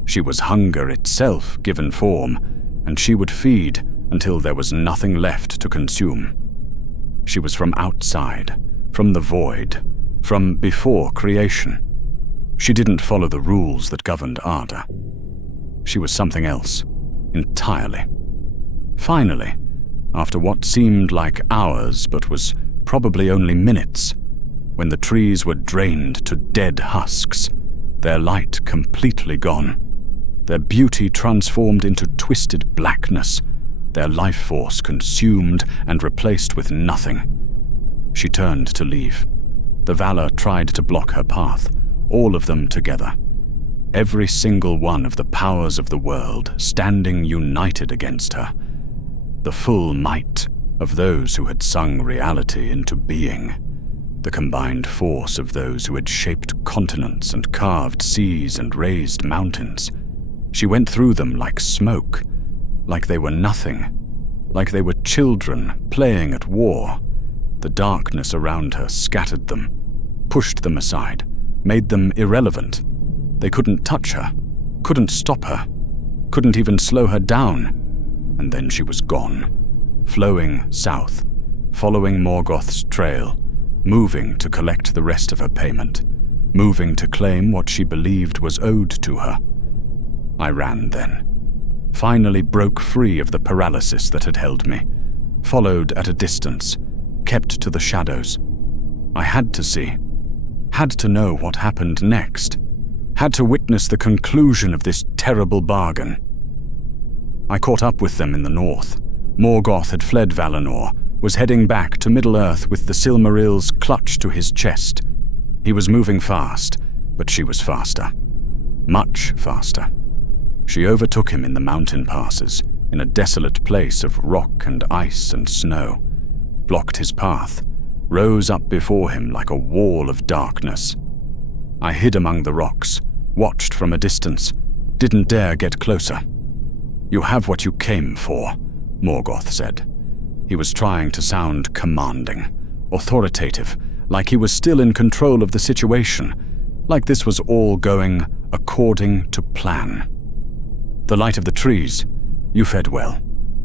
She was hunger itself given form, and she would feed until there was nothing left to consume. She was from outside, from the void, from before creation. She didn't follow the rules that governed Arda. She was something else, entirely. Finally, after what seemed like hours but was probably only minutes, when the trees were drained to dead husks, their light completely gone, their beauty transformed into twisted blackness, their life force consumed and replaced with nothing. She turned to leave. The Valar tried to block her path, all of them together. Every single one of the powers of the world standing united against her. The full might of those who had sung reality into being. The combined force of those who had shaped continents and carved seas and raised mountains. She went through them like smoke, like they were nothing, like they were children playing at war. The darkness around her scattered them, pushed them aside, made them irrelevant. They couldn't touch her, couldn't stop her, couldn't even slow her down. And then she was gone, flowing south, following Morgoth's trail, moving to collect the rest of her payment, moving to claim what she believed was owed to her. I ran then, finally broke free of the paralysis that had held me, followed at a distance, kept to the shadows. I had to see, had to know what happened next, had to witness the conclusion of this terrible bargain. I caught up with them in the north. Morgoth had fled Valinor, was heading back to Middle-earth with the Silmarils clutched to his chest. He was moving fast, but she was faster. Much faster. She overtook him in the mountain passes, in a desolate place of rock and ice and snow, blocked his path, rose up before him like a wall of darkness. I hid among the rocks, watched from a distance, didn't dare get closer. "You have what you came for," Morgoth said. He was trying to sound commanding, authoritative, like he was still in control of the situation, like this was all going according to plan. "The light of the trees. You fed well.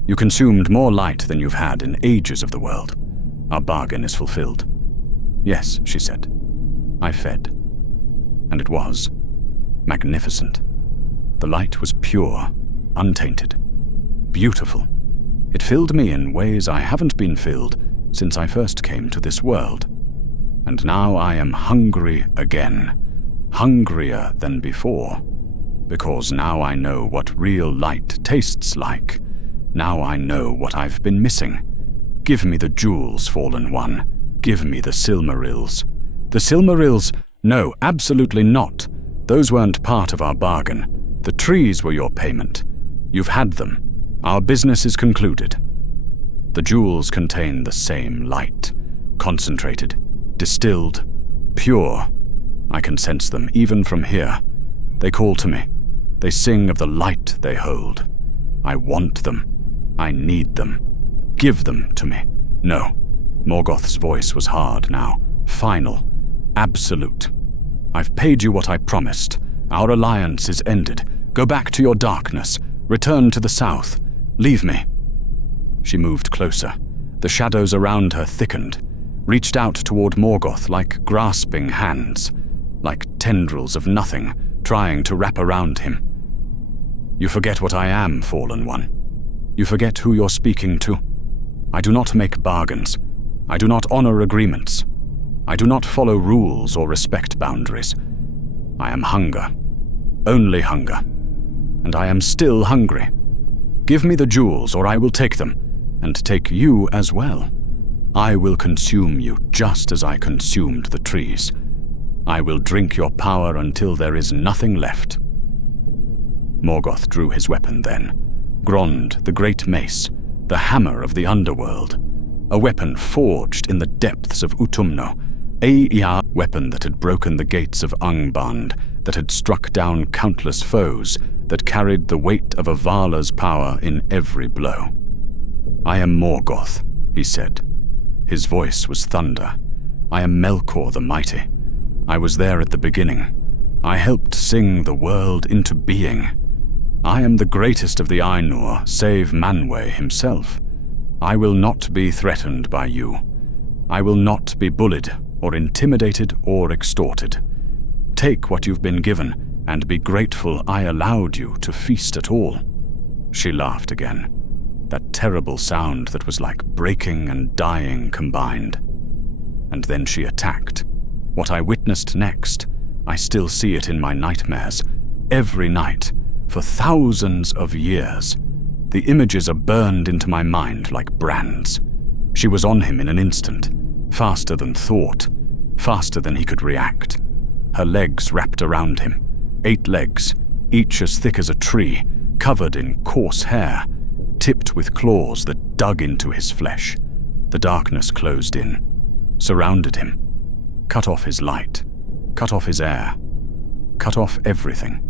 You consumed more light than you've had in ages of the world. Our bargain is fulfilled." "Yes," she said. I fed. And it was magnificent. The light was pure, untainted, beautiful. It filled me in ways I haven't been filled since I first came to this world. And now I am hungry again, hungrier than before, because now I know what real light tastes like. Now I know what I've been missing. Give me the jewels, Fallen One. Give me the Silmarils. The Silmarils? No, absolutely not. Those weren't part of our bargain. The trees were your payment. You've had them. Our business is concluded. The jewels contain the same light, concentrated, distilled, pure. I can sense them even from here. They call to me. They sing of the light they hold. I want them. I need them. Give them to me. No. Morgoth's voice was hard now, final, absolute. I've paid you what I promised. Our alliance is ended. Go back to your darkness. Return to the south. Leave me. She moved closer. The shadows around her thickened, reached out toward Morgoth like grasping hands, like tendrils of nothing trying to wrap around him. You forget what I am, Fallen One. You forget who you're speaking to. I do not make bargains. I do not honor agreements. I do not follow rules or respect boundaries. I am hunger. Only hunger. And I am still hungry. Give me the jewels or I will take them, and take you as well. I will consume you just as I consumed the trees. I will drink your power until there is nothing left. Morgoth drew his weapon then. Grond, the great mace, the hammer of the underworld. A weapon forged in the depths of Utumno. A weapon that had broken the gates of Angband, that had struck down countless foes, that carried the weight of a Valar's power in every blow. I am Morgoth, he said. His voice was thunder. I am Melkor the Mighty. I was there at the beginning. I helped sing the world into being. I am the greatest of the Ainur, save Manwë himself. I will not be threatened by you. I will not be bullied, or intimidated, or extorted. Take what you've been given, and be grateful I allowed you to feast at all. She laughed again, that terrible sound that was like breaking and dying combined. And then she attacked. What I witnessed next, I still see it in my nightmares, every night, for thousands of years. The images are burned into my mind like brands. She was on him in an instant, faster than thought. faster than he could react. Her legs wrapped around him, 8 legs, each as thick as a tree, covered in coarse hair, tipped with claws that dug into his flesh. The darkness closed in, surrounded him, cut off his light, cut off his air, cut off everything.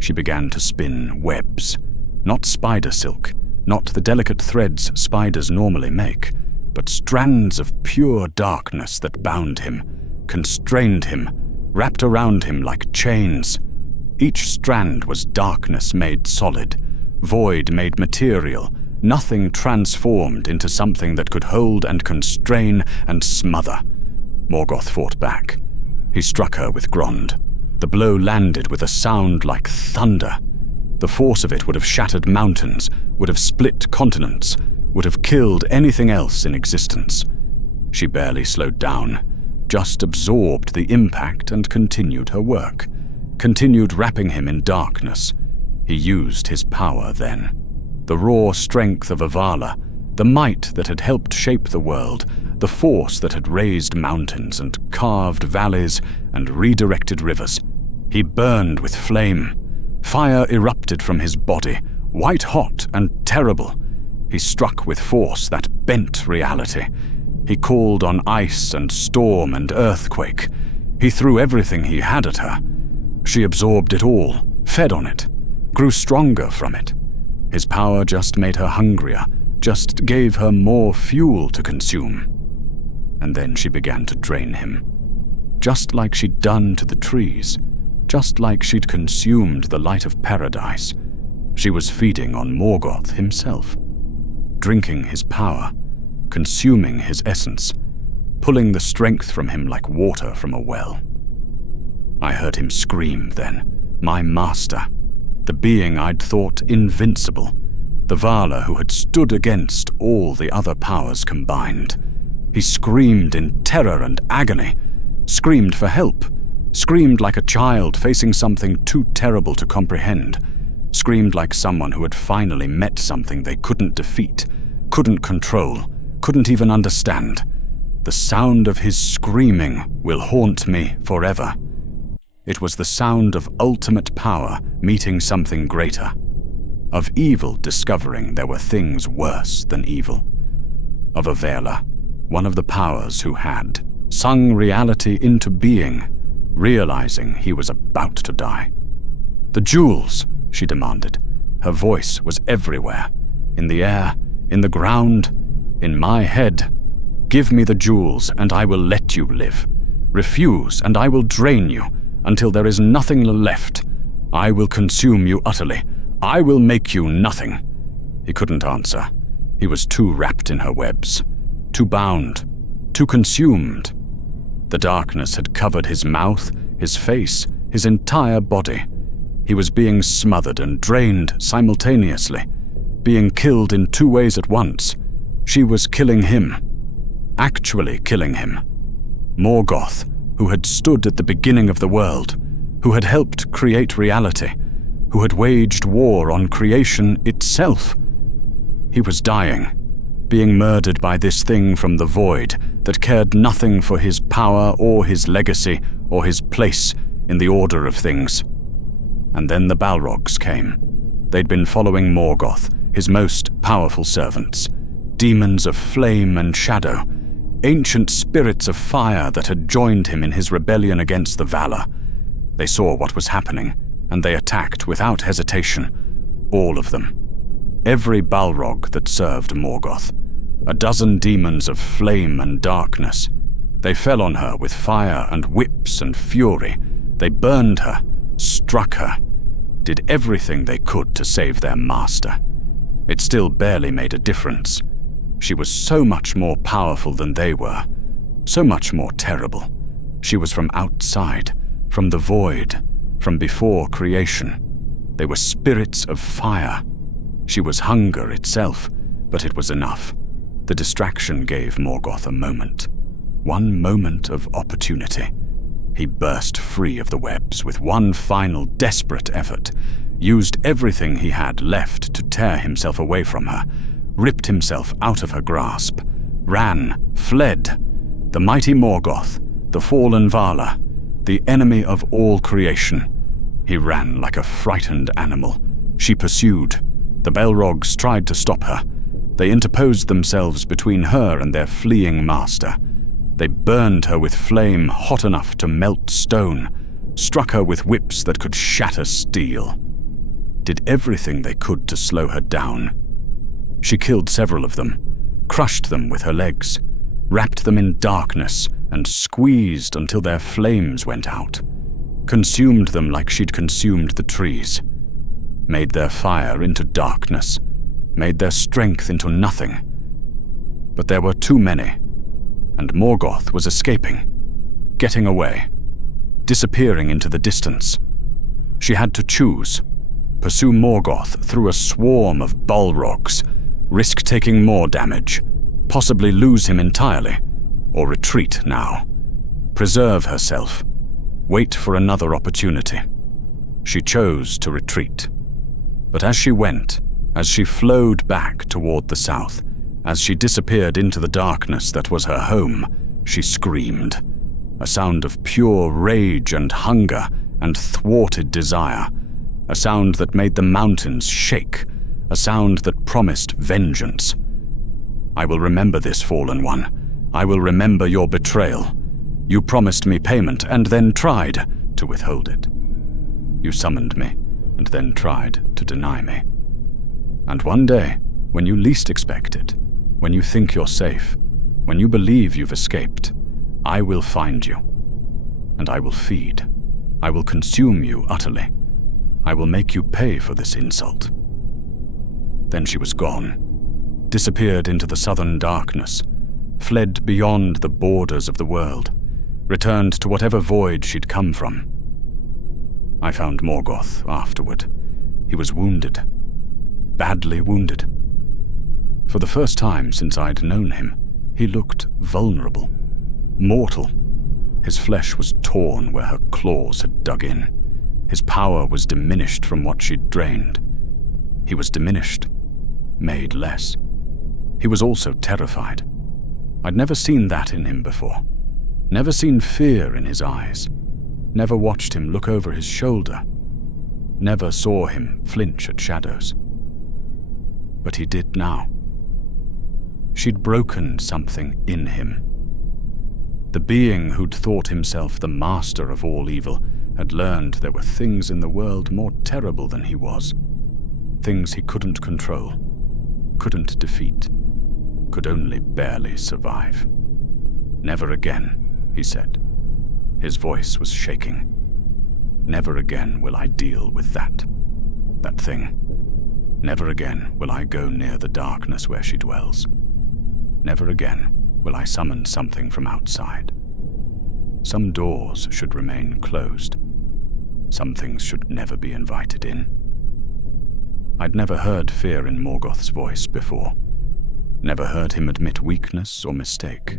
She began to spin webs, not spider silk, not the delicate threads spiders normally make, but strands of pure darkness that bound him, constrained him, wrapped around him like chains. Each strand was darkness made solid, void made material, nothing transformed into something that could hold and constrain and smother. Morgoth fought back. He struck her with Grond. The blow landed with a sound like thunder. The force of it would have shattered mountains, would have split continents, would have killed anything else in existence. She barely slowed down, just absorbed the impact and continued her work, continued wrapping him in darkness. He used his power then. The raw strength of a Valar, the might that had helped shape the world, the force that had raised mountains and carved valleys and redirected rivers. He burned with flame. Fire erupted from his body, white-hot and terrible. He struck with force that bent reality. He called on ice and storm and earthquake. He threw everything he had at her. She absorbed it all, fed on it, grew stronger from it. His power just made her hungrier, just gave her more fuel to consume. And then she began to drain him. Just like she'd done to the trees, just like she'd consumed the light of paradise, she was feeding on Morgoth himself, drinking his power, consuming his essence, pulling the strength from him like water from a well. I heard him scream then, my master, the being I'd thought invincible, the Valar who had stood against all the other powers combined. He screamed in terror and agony, screamed for help, screamed like a child facing something too terrible to comprehend, screamed like someone who had finally met something they couldn't defeat, couldn't control, couldn't even understand. The sound of his screaming will haunt me forever. It was the sound of ultimate power meeting something greater, of evil discovering there were things worse than evil, of a Valar, one of the powers who had sung reality into being, realizing he was about to die. "The jewels," she demanded. Her voice was everywhere, in the air, in the ground, in my head. "Give me the jewels and I will let you live. Refuse and I will drain you until there is nothing left. I will consume you utterly. I will make you nothing." He couldn't answer. He was too wrapped in her webs, too bound, too consumed. The darkness had covered his mouth, his face, his entire body. He was being smothered and drained simultaneously, being killed in 2 ways at once. She was killing him, actually killing him. Morgoth, who had stood at the beginning of the world, who had helped create reality, who had waged war on creation itself. He was dying, being murdered by this thing from the void that cared nothing for his power or his legacy or his place in the order of things. And then the Balrogs came. They'd been following Morgoth, his most powerful servants, demons of flame and shadow, ancient spirits of fire that had joined him in his rebellion against the Valar. They saw what was happening, and they attacked without hesitation, all of them. Every Balrog that served Morgoth, a dozen demons of flame and darkness. They fell on her with fire and whips and fury. They burned her, struck her, did everything they could to save their master. It still barely made a difference. She was so much more powerful than they were, so much more terrible. She was from outside, from the void, from before creation. They were spirits of fire. She was hunger itself, but it was enough. The distraction gave Morgoth a moment. One moment of opportunity. He burst free of the webs with one final desperate effort, used everything he had left to tear himself away from her, ripped himself out of her grasp, ran, fled. The mighty Morgoth, the fallen Valar, the enemy of all creation. He ran like a frightened animal. She pursued. The Balrogs tried to stop her. They interposed themselves between her and their fleeing master. They burned her with flame hot enough to melt stone, struck her with whips that could shatter steel. Did everything they could to slow her down. She killed several of them, crushed them with her legs, wrapped them in darkness and squeezed until their flames went out, consumed them like she'd consumed the trees, made their fire into darkness, made their strength into nothing. But there were too many, and Morgoth was escaping, getting away, disappearing into the distance. She had to choose: pursue Morgoth through a swarm of Balrogs, risk taking more damage, possibly lose him entirely, or retreat now, preserve herself, wait for another opportunity. She chose to retreat. But as she went, as she flowed back toward the south, as she disappeared into the darkness that was her home, she screamed, a sound of pure rage and hunger and thwarted desire, a sound that made the mountains shake, a sound that promised vengeance. I will remember this, fallen one. I will remember your betrayal. You promised me payment and then tried to withhold it. You summoned me and then tried to deny me. And one day, when you least expect it, when you think you're safe, when you believe you've escaped, I will find you, and I will feed. I will consume you utterly. I will make you pay for this insult. Then she was gone, disappeared into the southern darkness, fled beyond the borders of the world, returned to whatever void she'd come from. I found Morgoth afterward. He was wounded, badly wounded. For the first time since I'd known him, he looked vulnerable, mortal. His flesh was torn where her claws had dug in. His power was diminished from what she'd drained. He was diminished, made less. He was also terrified. I'd never seen that in him before. Never seen fear in his eyes. Never watched him look over his shoulder. Never saw him flinch at shadows. But he did now. She'd broken something in him. The being who'd thought himself the master of all evil had learned there were things in the world more terrible than he was. Things he couldn't control, couldn't defeat, could only barely survive. Never again, he said. His voice was shaking. Never again will I deal with that thing. Never again will I go near the darkness where she dwells. Never again will I summon something from outside. Some doors should remain closed. Some things should never be invited in. I'd never heard fear in Morgoth's voice before. Never heard him admit weakness or mistake.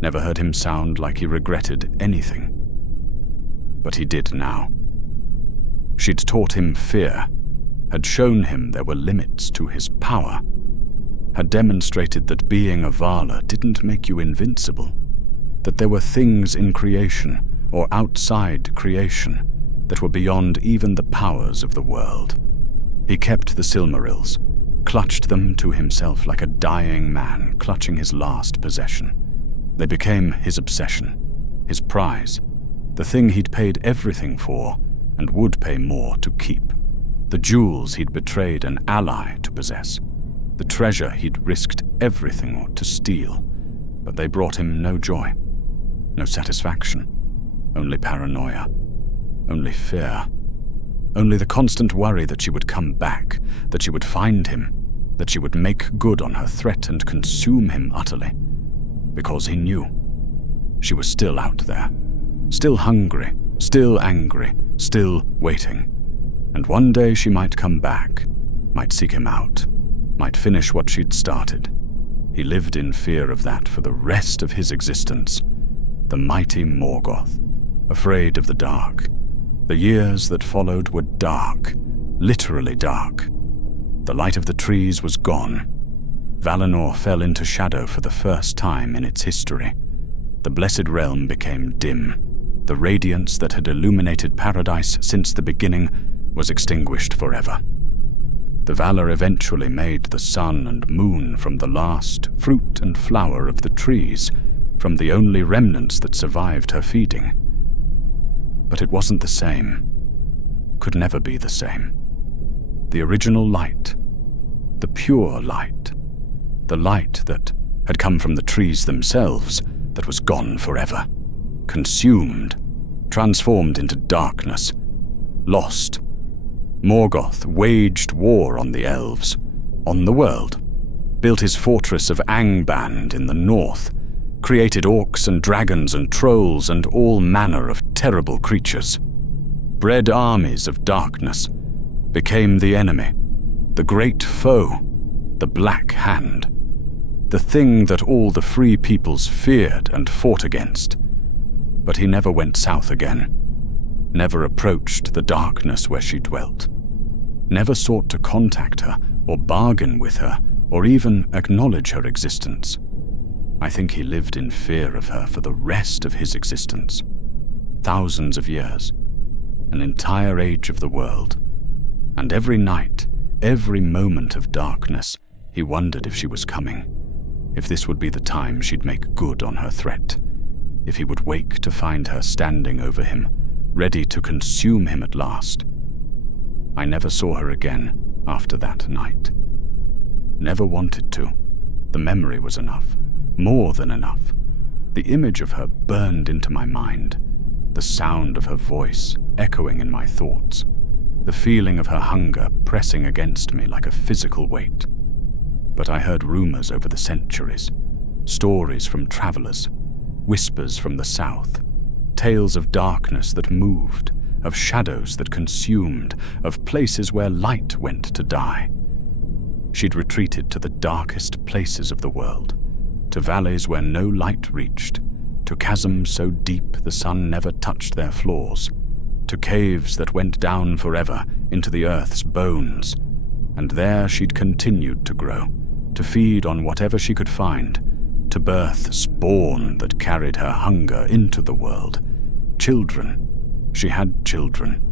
Never heard him sound like he regretted anything. But he did now. She'd taught him fear, had shown him there were limits to his power, had demonstrated that being a Valar didn't make you invincible, that there were things in creation or outside creation that were beyond even the powers of the world. He kept the Silmarils, clutched them to himself like a dying man clutching his last possession. They became his obsession, his prize, the thing he'd paid everything for and would pay more to keep, the jewels he'd betrayed an ally to possess, the treasure he'd risked everything to steal, but they brought him no joy, no satisfaction, only paranoia, only fear, only the constant worry that she would come back, that she would find him, that she would make good on her threat and consume him utterly, because he knew. She was still out there, still hungry, still angry, still waiting, and one day she might come back, might seek him out, might finish what she'd started. He lived in fear of that for the rest of his existence. The mighty Morgoth, afraid of the dark. The years that followed were dark, literally dark. The light of the trees was gone. Valinor fell into shadow for the first time in its history. The blessed realm became dim. The radiance that had illuminated paradise since the beginning was extinguished forever. The Valar eventually made the sun and moon from the last fruit and flower of the trees, from the only remnants that survived her feeding. But it wasn't the same. Could never be the same. The original light, the pure light, the light that had come from the trees themselves, that was gone forever, consumed, transformed into darkness, lost. Morgoth waged war on the elves, on the world, built his fortress of Angband in the north, created orcs and dragons and trolls and all manner of terrible creatures, bred armies of darkness, became the enemy, the great foe, the Black Hand, the thing that all the free peoples feared and fought against. But he never went south again, never approached the darkness where she dwelt, never sought to contact her or bargain with her or even acknowledge her existence. I think he lived in fear of her for the rest of his existence. Thousands of years, an entire age of the world. And every night, every moment of darkness, he wondered if she was coming, if this would be the time she'd make good on her threat, if he would wake to find her standing over him, ready to consume him at last. I never saw her again after that night. Never wanted to. The memory was enough, more than enough. The image of her burned into my mind, the sound of her voice echoing in my thoughts, the feeling of her hunger pressing against me like a physical weight. But I heard rumors over the centuries, stories from travelers, whispers from the south, tales of darkness that moved, of shadows that consumed, of places where light went to die. She'd retreated to the darkest places of the world, to valleys where no light reached, to chasms so deep the sun never touched their floors, to caves that went down forever into the earth's bones, and there she'd continued to grow, to feed on whatever she could find, to birth spawn that carried her hunger into the world. Children. She had children.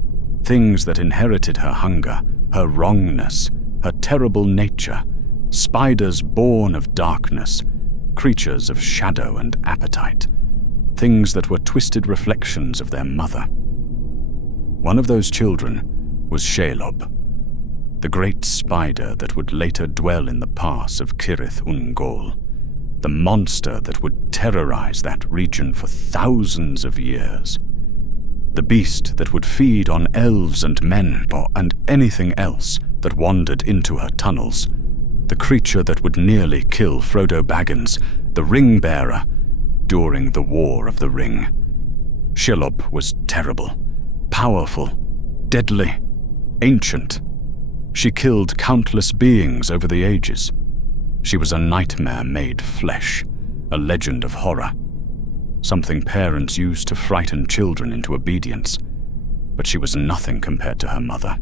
Things that inherited her hunger, her wrongness, her terrible nature, spiders born of darkness, creatures of shadow and appetite, things that were twisted reflections of their mother. One of those children was Shelob, the great spider that would later dwell in the pass of Cirith Ungol, the monster that would terrorize that region for thousands of years, the beast that would feed on elves and men and anything else that wandered into her tunnels, the creature that would nearly kill Frodo Baggins, the ring-bearer, during the War of the Ring. Shelob was terrible, powerful, deadly, ancient. She killed countless beings over the ages. She was a nightmare made flesh, a legend of horror, something parents used to frighten children into obedience, but she was nothing compared to her mother.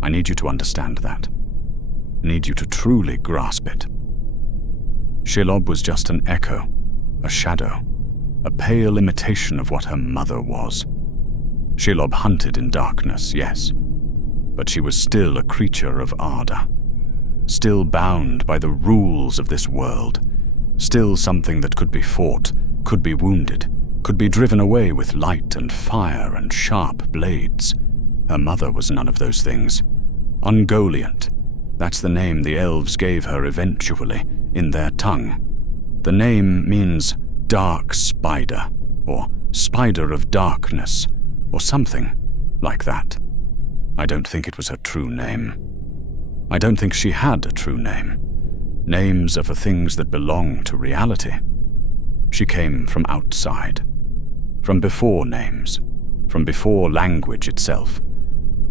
I need you to understand that. Need you to truly grasp it. Shelob was just an echo, a shadow, a pale imitation of what her mother was. Shelob hunted in darkness, yes, but she was still a creature of Arda, still bound by the rules of this world, still something that could be fought, could be wounded, could be driven away with light and fire and sharp blades. Her mother was none of those things. Ungoliant, that's the name the elves gave her eventually, in their tongue. The name means dark spider, or spider of darkness, or something like that. I don't think it was her true name. I don't think she had a true name. Names are for things that belong to reality. She came from outside, from before names, from before language itself.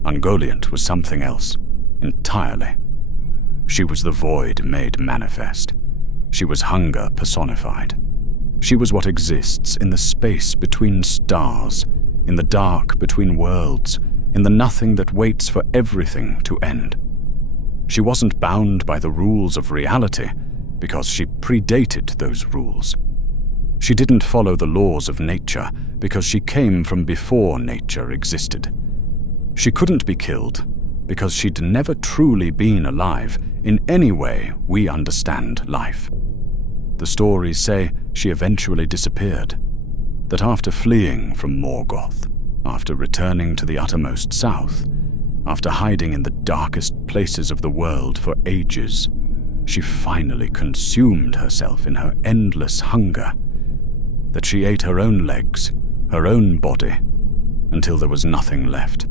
Ungoliant was something else, entirely. She was the void made manifest. She was hunger personified. She was what exists in the space between stars, in the dark between worlds, in the nothing that waits for everything to end. She wasn't bound by the rules of reality because she predated those rules. She didn't follow the laws of nature because she came from before nature existed. She couldn't be killed because she'd never truly been alive in any way we understand life. The stories say she eventually disappeared, that after fleeing from Morgoth, after returning to the uttermost south, after hiding in the darkest places of the world for ages, she finally consumed herself in her endless hunger, that she ate her own legs, her own body, until there was nothing left,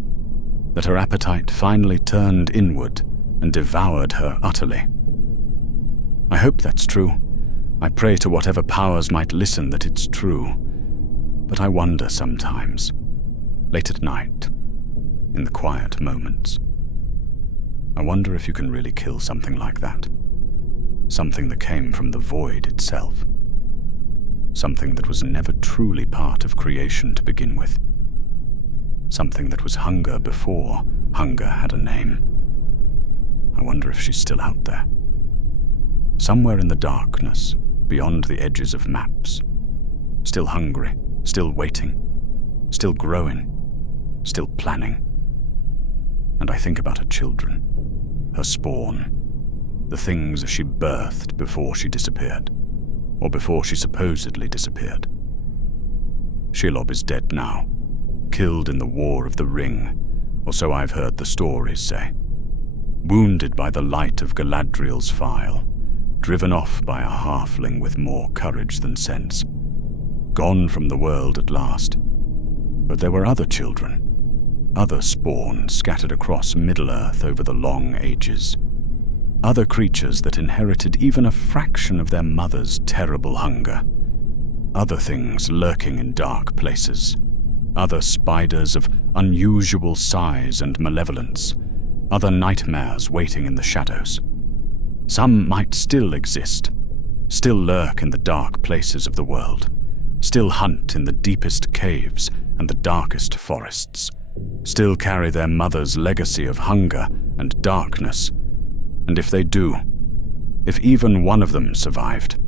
that her appetite finally turned inward and devoured her utterly. I hope that's true. I pray to whatever powers might listen that it's true. But I wonder sometimes, late at night, in the quiet moments, I wonder if you can really kill something like that. Something that came from the void itself. Something that was never truly part of creation to begin with. Something that was hunger before hunger had a name. I wonder if she's still out there. Somewhere in the darkness, beyond the edges of maps. Still hungry, still waiting, still growing, still planning. And I think about her children, her spawn, the things she birthed before she disappeared, or before she supposedly disappeared. Shelob is dead now, killed in the War of the Ring, or so I've heard the stories say. Wounded by the light of Galadriel's file, driven off by a halfling with more courage than sense. Gone from the world at last. But there were other children, other spawn scattered across Middle-earth over the long ages. Other creatures that inherited even a fraction of their mother's terrible hunger. Other things lurking in dark places. Other spiders of unusual size and malevolence. Other nightmares waiting in the shadows. Some might still exist, still lurk in the dark places of the world, still hunt in the deepest caves and the darkest forests, still carry their mother's legacy of hunger and darkness. And if they do, if even one of them survived,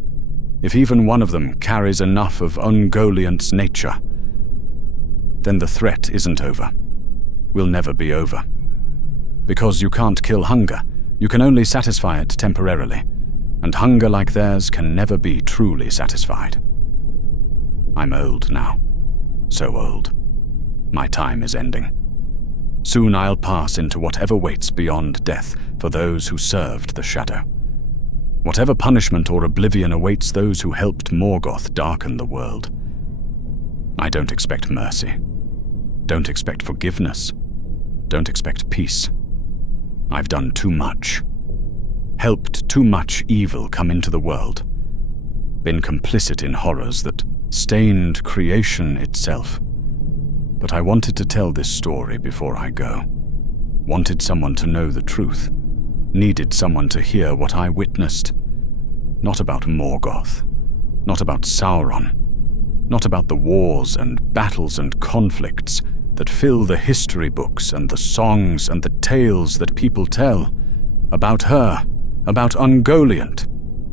if even one of them carries enough of Ungoliant's nature, then the threat isn't over, will never be over. Because you can't kill hunger, you can only satisfy it temporarily, and hunger like theirs can never be truly satisfied. I'm old now, so old. My time is ending. Soon I'll pass into whatever waits beyond death for those who served the Shadow. Whatever punishment or oblivion awaits those who helped Morgoth darken the world. I don't expect mercy. Don't expect forgiveness. Don't expect peace. I've done too much. Helped too much evil come into the world. Been complicit in horrors that stained creation itself. But I wanted to tell this story before I go. Wanted someone to know the truth. Needed someone to hear what I witnessed. Not about Morgoth. Not about Sauron. Not about the wars and battles and conflicts that fill the history books and the songs and the tales that people tell. About her. About Ungoliant.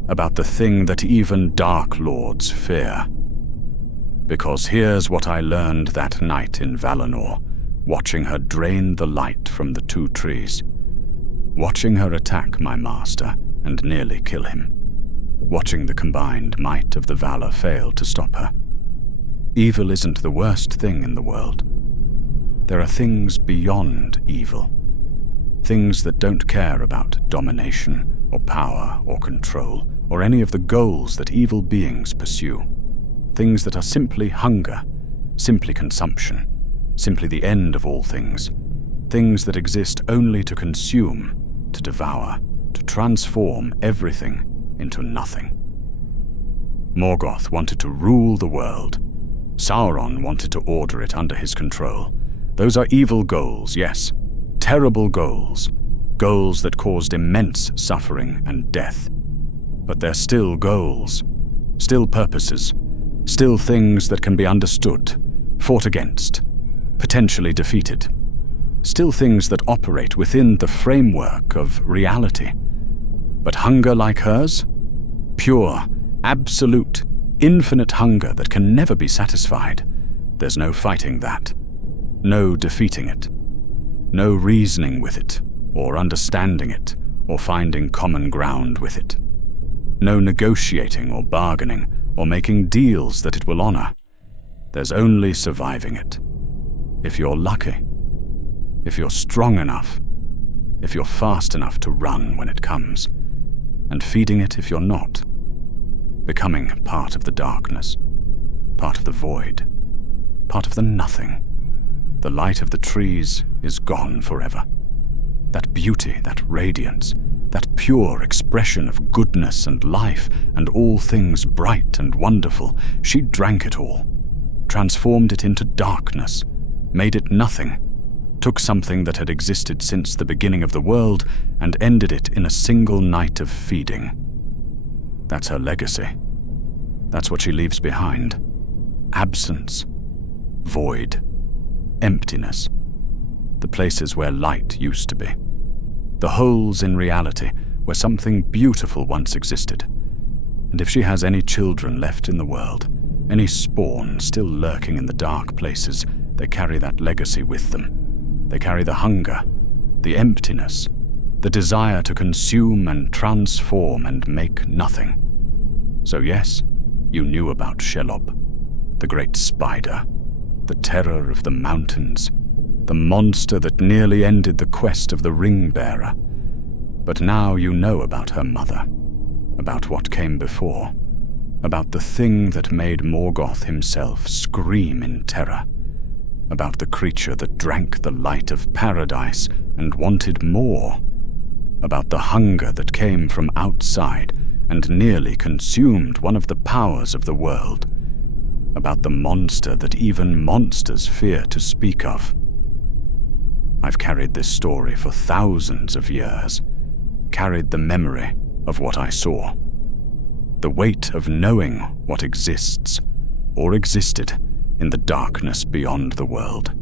About the thing that even Dark Lords fear. Because here's what I learned that night in Valinor, watching her drain the light from the two trees. Watching her attack my master and nearly kill him. Watching the combined might of the Valar fail to stop her. Evil isn't the worst thing in the world. There are things beyond evil. Things that don't care about domination or power or control or any of the goals that evil beings pursue. Things that are simply hunger, simply consumption, simply the end of all things. Things that exist only to consume, to devour, to transform everything into nothing. Morgoth wanted to rule the world. Sauron wanted to order it under his control. Those are evil goals, yes. Terrible goals. Goals that caused immense suffering and death. But they're still goals. Still purposes. Still things that can be understood, fought against, potentially defeated. Still things that operate within the framework of reality. But hunger like hers? Pure, absolute, infinite hunger that can never be satisfied. There's no fighting that, no defeating it, no reasoning with it, or understanding it, or finding common ground with it. No negotiating or bargaining, or making deals that it will honor. There's only surviving it. If you're lucky, if you're strong enough, if you're fast enough to run when it comes, and feeding it if you're not, becoming part of the darkness, part of the void, part of the nothing. The light of the trees is gone forever. That beauty, that radiance, that pure expression of goodness and life and all things bright and wonderful, she drank it all, transformed it into darkness, made it nothing, took something that had existed since the beginning of the world and ended it in a single night of feeding. That's her legacy. That's what she leaves behind. Absence, void, emptiness, the places where light used to be, the holes in reality where something beautiful once existed. And if she has any children left in the world, any spawn still lurking in the dark places, they carry that legacy with them. They carry the hunger, the emptiness, the desire to consume and transform and make nothing. So yes, you knew about Shelob, the great spider, the terror of the mountains, the monster that nearly ended the quest of the ring-bearer. But now you know about her mother, about what came before, about the thing that made Morgoth himself scream in terror, about the creature that drank the light of paradise and wanted more, about the hunger that came from outside and nearly consumed one of the powers of the world, about the monster that even monsters fear to speak of. I've carried this story for thousands of years, carried the memory of what I saw, the weight of knowing what exists or existed in the darkness beyond the world,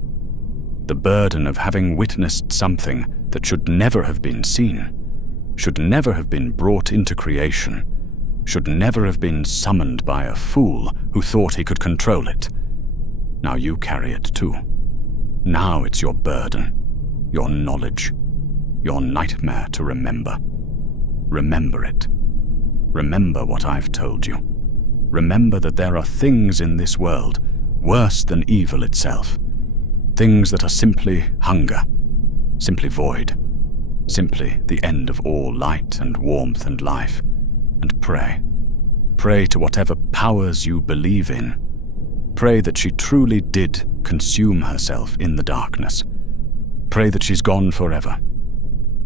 the burden of having witnessed something that should never have been seen, should never have been brought into creation, should never have been summoned by a fool who thought he could control it. Now you carry it too. Now it's your burden, your knowledge, your nightmare to remember. Remember it. Remember what I've told you. Remember that there are things in this world worse than evil itself. Things that are simply hunger, simply void, simply the end of all light and warmth and life. And pray. Pray to whatever powers you believe in. Pray that she truly did consume herself in the darkness. Pray that she's gone forever.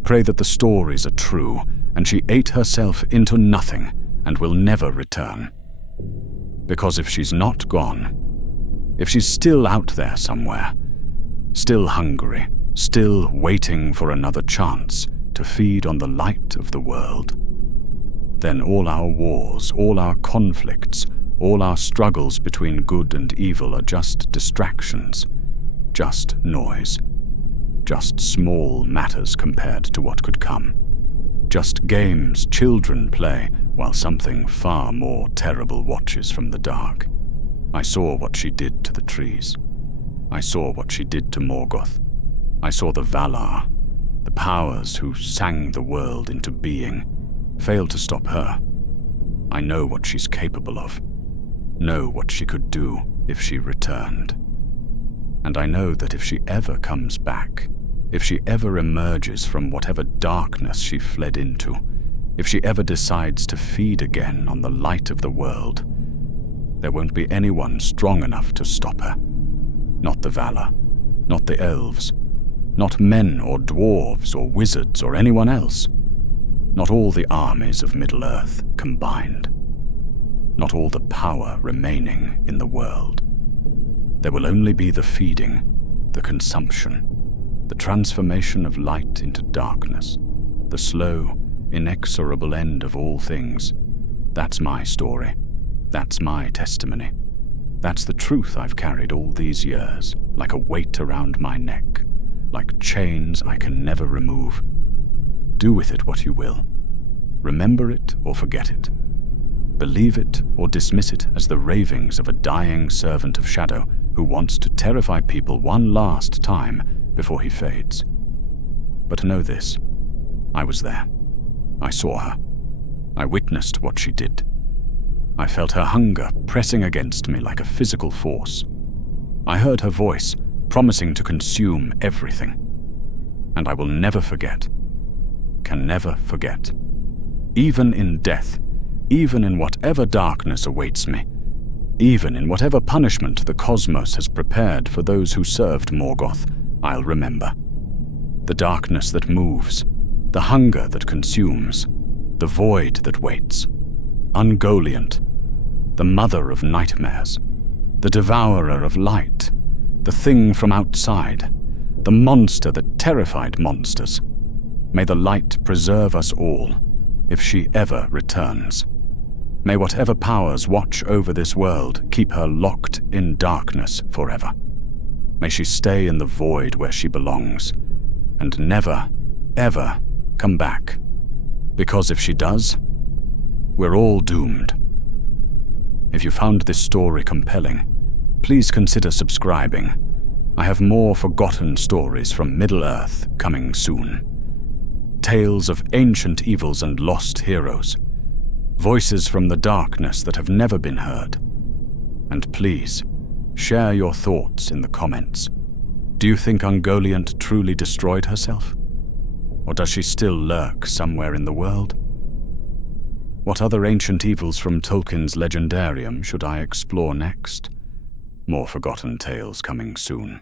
Pray that the stories are true and she ate herself into nothing and will never return. Because if she's not gone, if she's still out there somewhere, still hungry, still waiting for another chance to feed on the light of the world, then all our wars, all our conflicts, all our struggles between good and evil are just distractions, just noise, just small matters compared to what could come, just games children play while something far more terrible watches from the dark. I saw what she did to the trees. I saw what she did to Morgoth. I saw the Valar, the powers who sang the world into being, fail to stop her. I know what she's capable of, know what she could do if she returned. And I know that if she ever comes back, if she ever emerges from whatever darkness she fled into, if she ever decides to feed again on the light of the world, there won't be anyone strong enough to stop her. Not the Valar, not the elves, not men or dwarves or wizards or anyone else. Not all the armies of Middle-earth combined. Not all the power remaining in the world. There will only be the feeding, the consumption, the transformation of light into darkness, the slow, inexorable end of all things. That's my story. That's my testimony. That's the truth I've carried all these years, like a weight around my neck, like chains I can never remove. Do with it what you will. Remember it or forget it. Believe it or dismiss it as the ravings of a dying servant of shadow who wants to terrify people one last time before he fades. But know this, I was there. I saw her. I witnessed what she did. I felt her hunger pressing against me like a physical force. I heard her voice promising to consume everything. And I will never forget, can never forget. Even in death, even in whatever darkness awaits me, even in whatever punishment the cosmos has prepared for those who served Morgoth, I'll remember. The darkness that moves, the hunger that consumes, the void that waits. Ungoliant, the mother of nightmares, the devourer of light, the thing from outside, the monster that terrified monsters. May the light preserve us all, if she ever returns. May whatever powers watch over this world keep her locked in darkness forever. May she stay in the void where she belongs, and never, ever come back. Because if she does, we're all doomed. If you found this story compelling, please consider subscribing. I have more forgotten stories from Middle-earth coming soon. Tales of ancient evils and lost heroes. Voices from the darkness that have never been heard. And please, share your thoughts in the comments. Do you think Ungoliant truly destroyed herself? Or does she still lurk somewhere in the world? What other ancient evils from Tolkien's legendarium should I explore next? More forgotten tales coming soon.